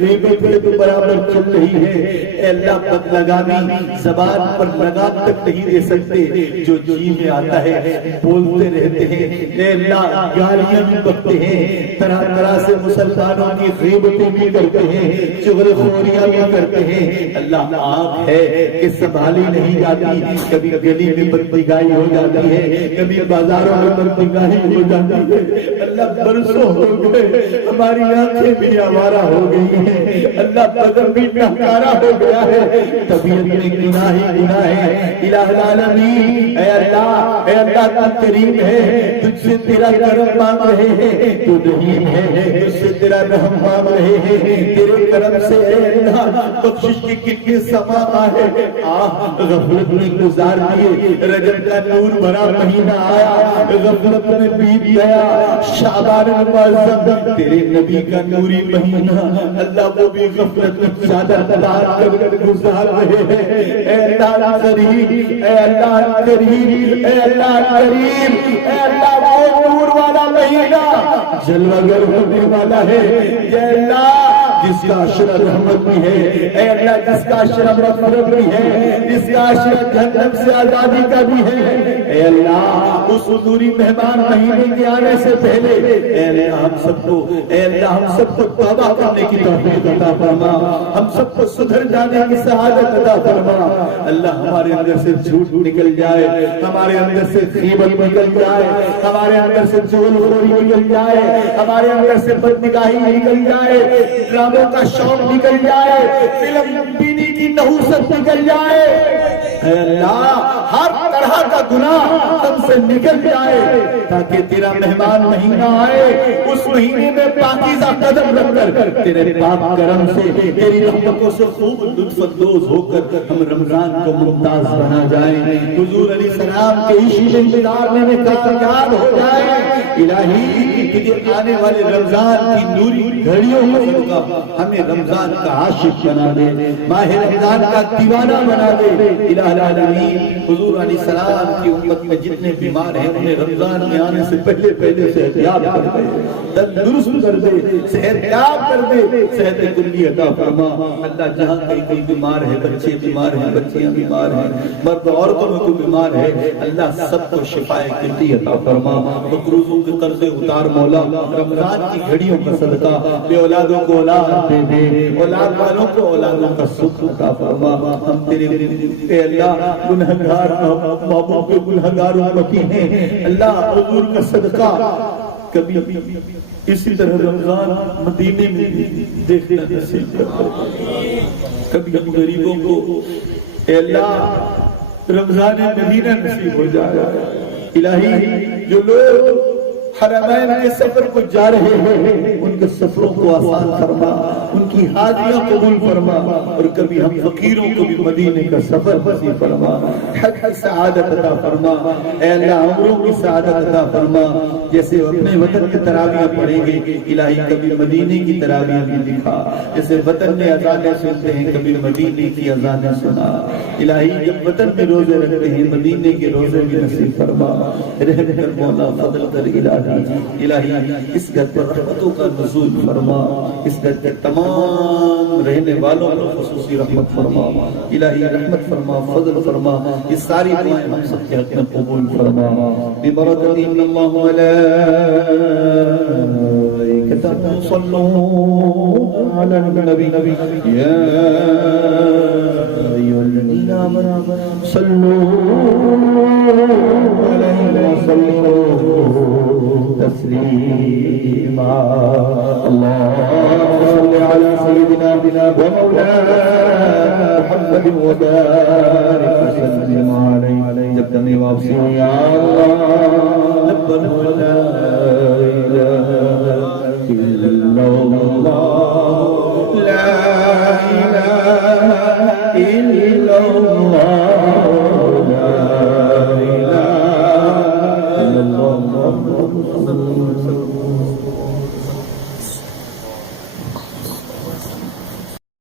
غیبت میں تو برابر چل رہی ہے۔ اے اللہ بد لگامی زبان پر لگام تک نہیں دے سکتے، جو جی میں آتا ہے بولتے رہتے ہیں۔ اے اللہ گالیاں بھی بکتے ہیں، طرح طرح سے مسلمانوں کی غیبتیں بھی کرتے ہیں، چغل خوریاں بھی کرتے ہیں۔ اللہ آنکھ ہے کہ سنبھالی نہیں جاتی، کبھی گلی میں بدنگاہی ہو جاتی ہے، کبھی بازاروں میں بدنگاہی ہو جاتی ہے۔ اللہ برسوں ہو گئے ہماری آنکھیں بھی آوارہ ہو گئی ہیں، اللہ بدن بھی ناکارہ ہو گیا ہے، طبیعت میں گناہ ہی گناہ ہے۔ الہ العالمین اے اللہ تو کریم ہے، تجھ سے تیرا کرم مانگ رہے ہیں، تو رحیم ہے، تجھ سے تیرا رحم مانگ رہے ہیں، تیرے کرم سے اے اللہ بخشش کی کتنے سما آئے، غفلت میں گزار دیے، رجب کا نور بھرا مہینہ آیا، غفلت میں بیت گیا، شعبان المعظم تیرے نبی کا نوری مہینہ، اللہ وہ بھی غفلت میں زیادہ تدار کر گزار رہے ہیں۔ اے اللہ کریم، اے اللہ کریم، اے اللہ کریم، اے اللہ وہ نور والا مہینہ جلوہ گر ہونے والا ہے، اے اللہ جس کا عشرہ رحمت بھی ہے، اے اللہ جس کا عشرہ مغفرت بھی ہے، جس کا عشرہ جہنم سے آزادی کا بھی ہے۔ اے اللہ اس نوری مہمان مہینے کے آنے سے پہلے اے اللہ ہم سب کو، اے اللہ ہم سب کو توبہ کرنے کی توفیق عطا فرما، ہم سب کو سدھر جانے کی سعادت عطا فرما۔ اللہ ہمارے اندر سے جھوٹ نکل جائے، ہمارے اندر سے غیبت نکل جائے، ہمارے اندر سے چغل خوری نکل جائے، ہمارے اندر سے بدنگاہی نکل جائے، ڈراموں کا شوق نکل جائے، فلم بینی کی نحوست نکل جائے۔ اے اللہ ہر طرح کا گناہ ہم سے نکل جائے، تاکہ تیرا مہمان مہینہ آئے، اس مہینے میں پاکیزہ قدم رکھ کر تیرے پاک کرم سے، تیری رحمتوں سے خوب لطف اندوز ہو کر ہم رمضان کو ممتاز بنا جائیں، حضور علیہ السلام کے عشق میں انتظار میں کامیاب ہو جائیں۔ الہی تجھے آنے والے رمضان کی نوری گھڑیوں کا صدقہ ہمیں رمضان کا عاشق بنا دے، ماہ رمضان کا دیوانہ بنا دے۔ الہ العالمین حضور علیہ السلام کی امت میں جتنے بیمار ہیں انہیں رمضان میں آنے سے پہلے صحت یاب کر دے، تندرست کر دے، صحت یاب کر دے، صحت کلی عطا فرما۔ اللہ جہاں کوئی بیمار ہے، بچے بیمار ہیں، بچیاں بیمار ہیں، مرد عورتوں میں کوئی بیمار ہے، اللہ سب کو شفاء کلی عطا فرما۔ مقروضوں کے قرضے اتار مولا، رمضان کی گھڑیوں کا صدقہ بے اولادوں کو اولاد دے دے، اولاد والوں کو اولادوں کا سکھ عطا فرما۔ ہم تیرے اے اللہ گنہگار محبوب کے گنہگار امتی ہیں، اللہ حضور کا صدقہ کبھی اسی طرح رمضان مدینے میں دیکھنا نصیب کر، کبھی ہم غریبوں کو اے اللہ رمضان مدینہ نصیب ہو جائے۔ الہی جو لوگ حرمین کے سفر کو جا رہے ہیں ان کے سفروں کو آسان فرما، ان کی حاجیاں قبول فرما، اور کبھی ہم فقیروں کو بھی مدینے کا سفر نصیب فرما، حق کی سعادت عطا فرما۔ اے اللہ عمروں کی سعادت عطا فرما، جیسے اپنے وطن کی تراویح پڑھیں گے الہی کبھی مدینے کی تراویح بھی دکھا، جیسے وطن میں اذانیں سنتے ہیں کبھی مدینے کی اذانیں سنا۔ الہی جب وطن میں روزے رکھتے ہیں مدینے کے روزے بھی نصیب فرما، رحم کر مولا، فضل کر الہی اس گھر پر رحمتوں کا نزول فرما، اس گھر کے تمام رہنے والوں پر خصوصی رحمت فرما، الہی رحمت فرما، فضل فرما، یہ ساری دعائیں ہم سب کے حق میں قبول فرما۔ ببرکت ان اللہ ملائکہ صلوا على النبي يا أيها الذين آمنوا صلوا عليه وسلموا تسليما اللهم صل على سيدنا ومولانا محمد وبارك وسلم عليه جب تمہیں واپسی یا اللہ ربنا لا الہ الا اللہ لا الہ الا اللہ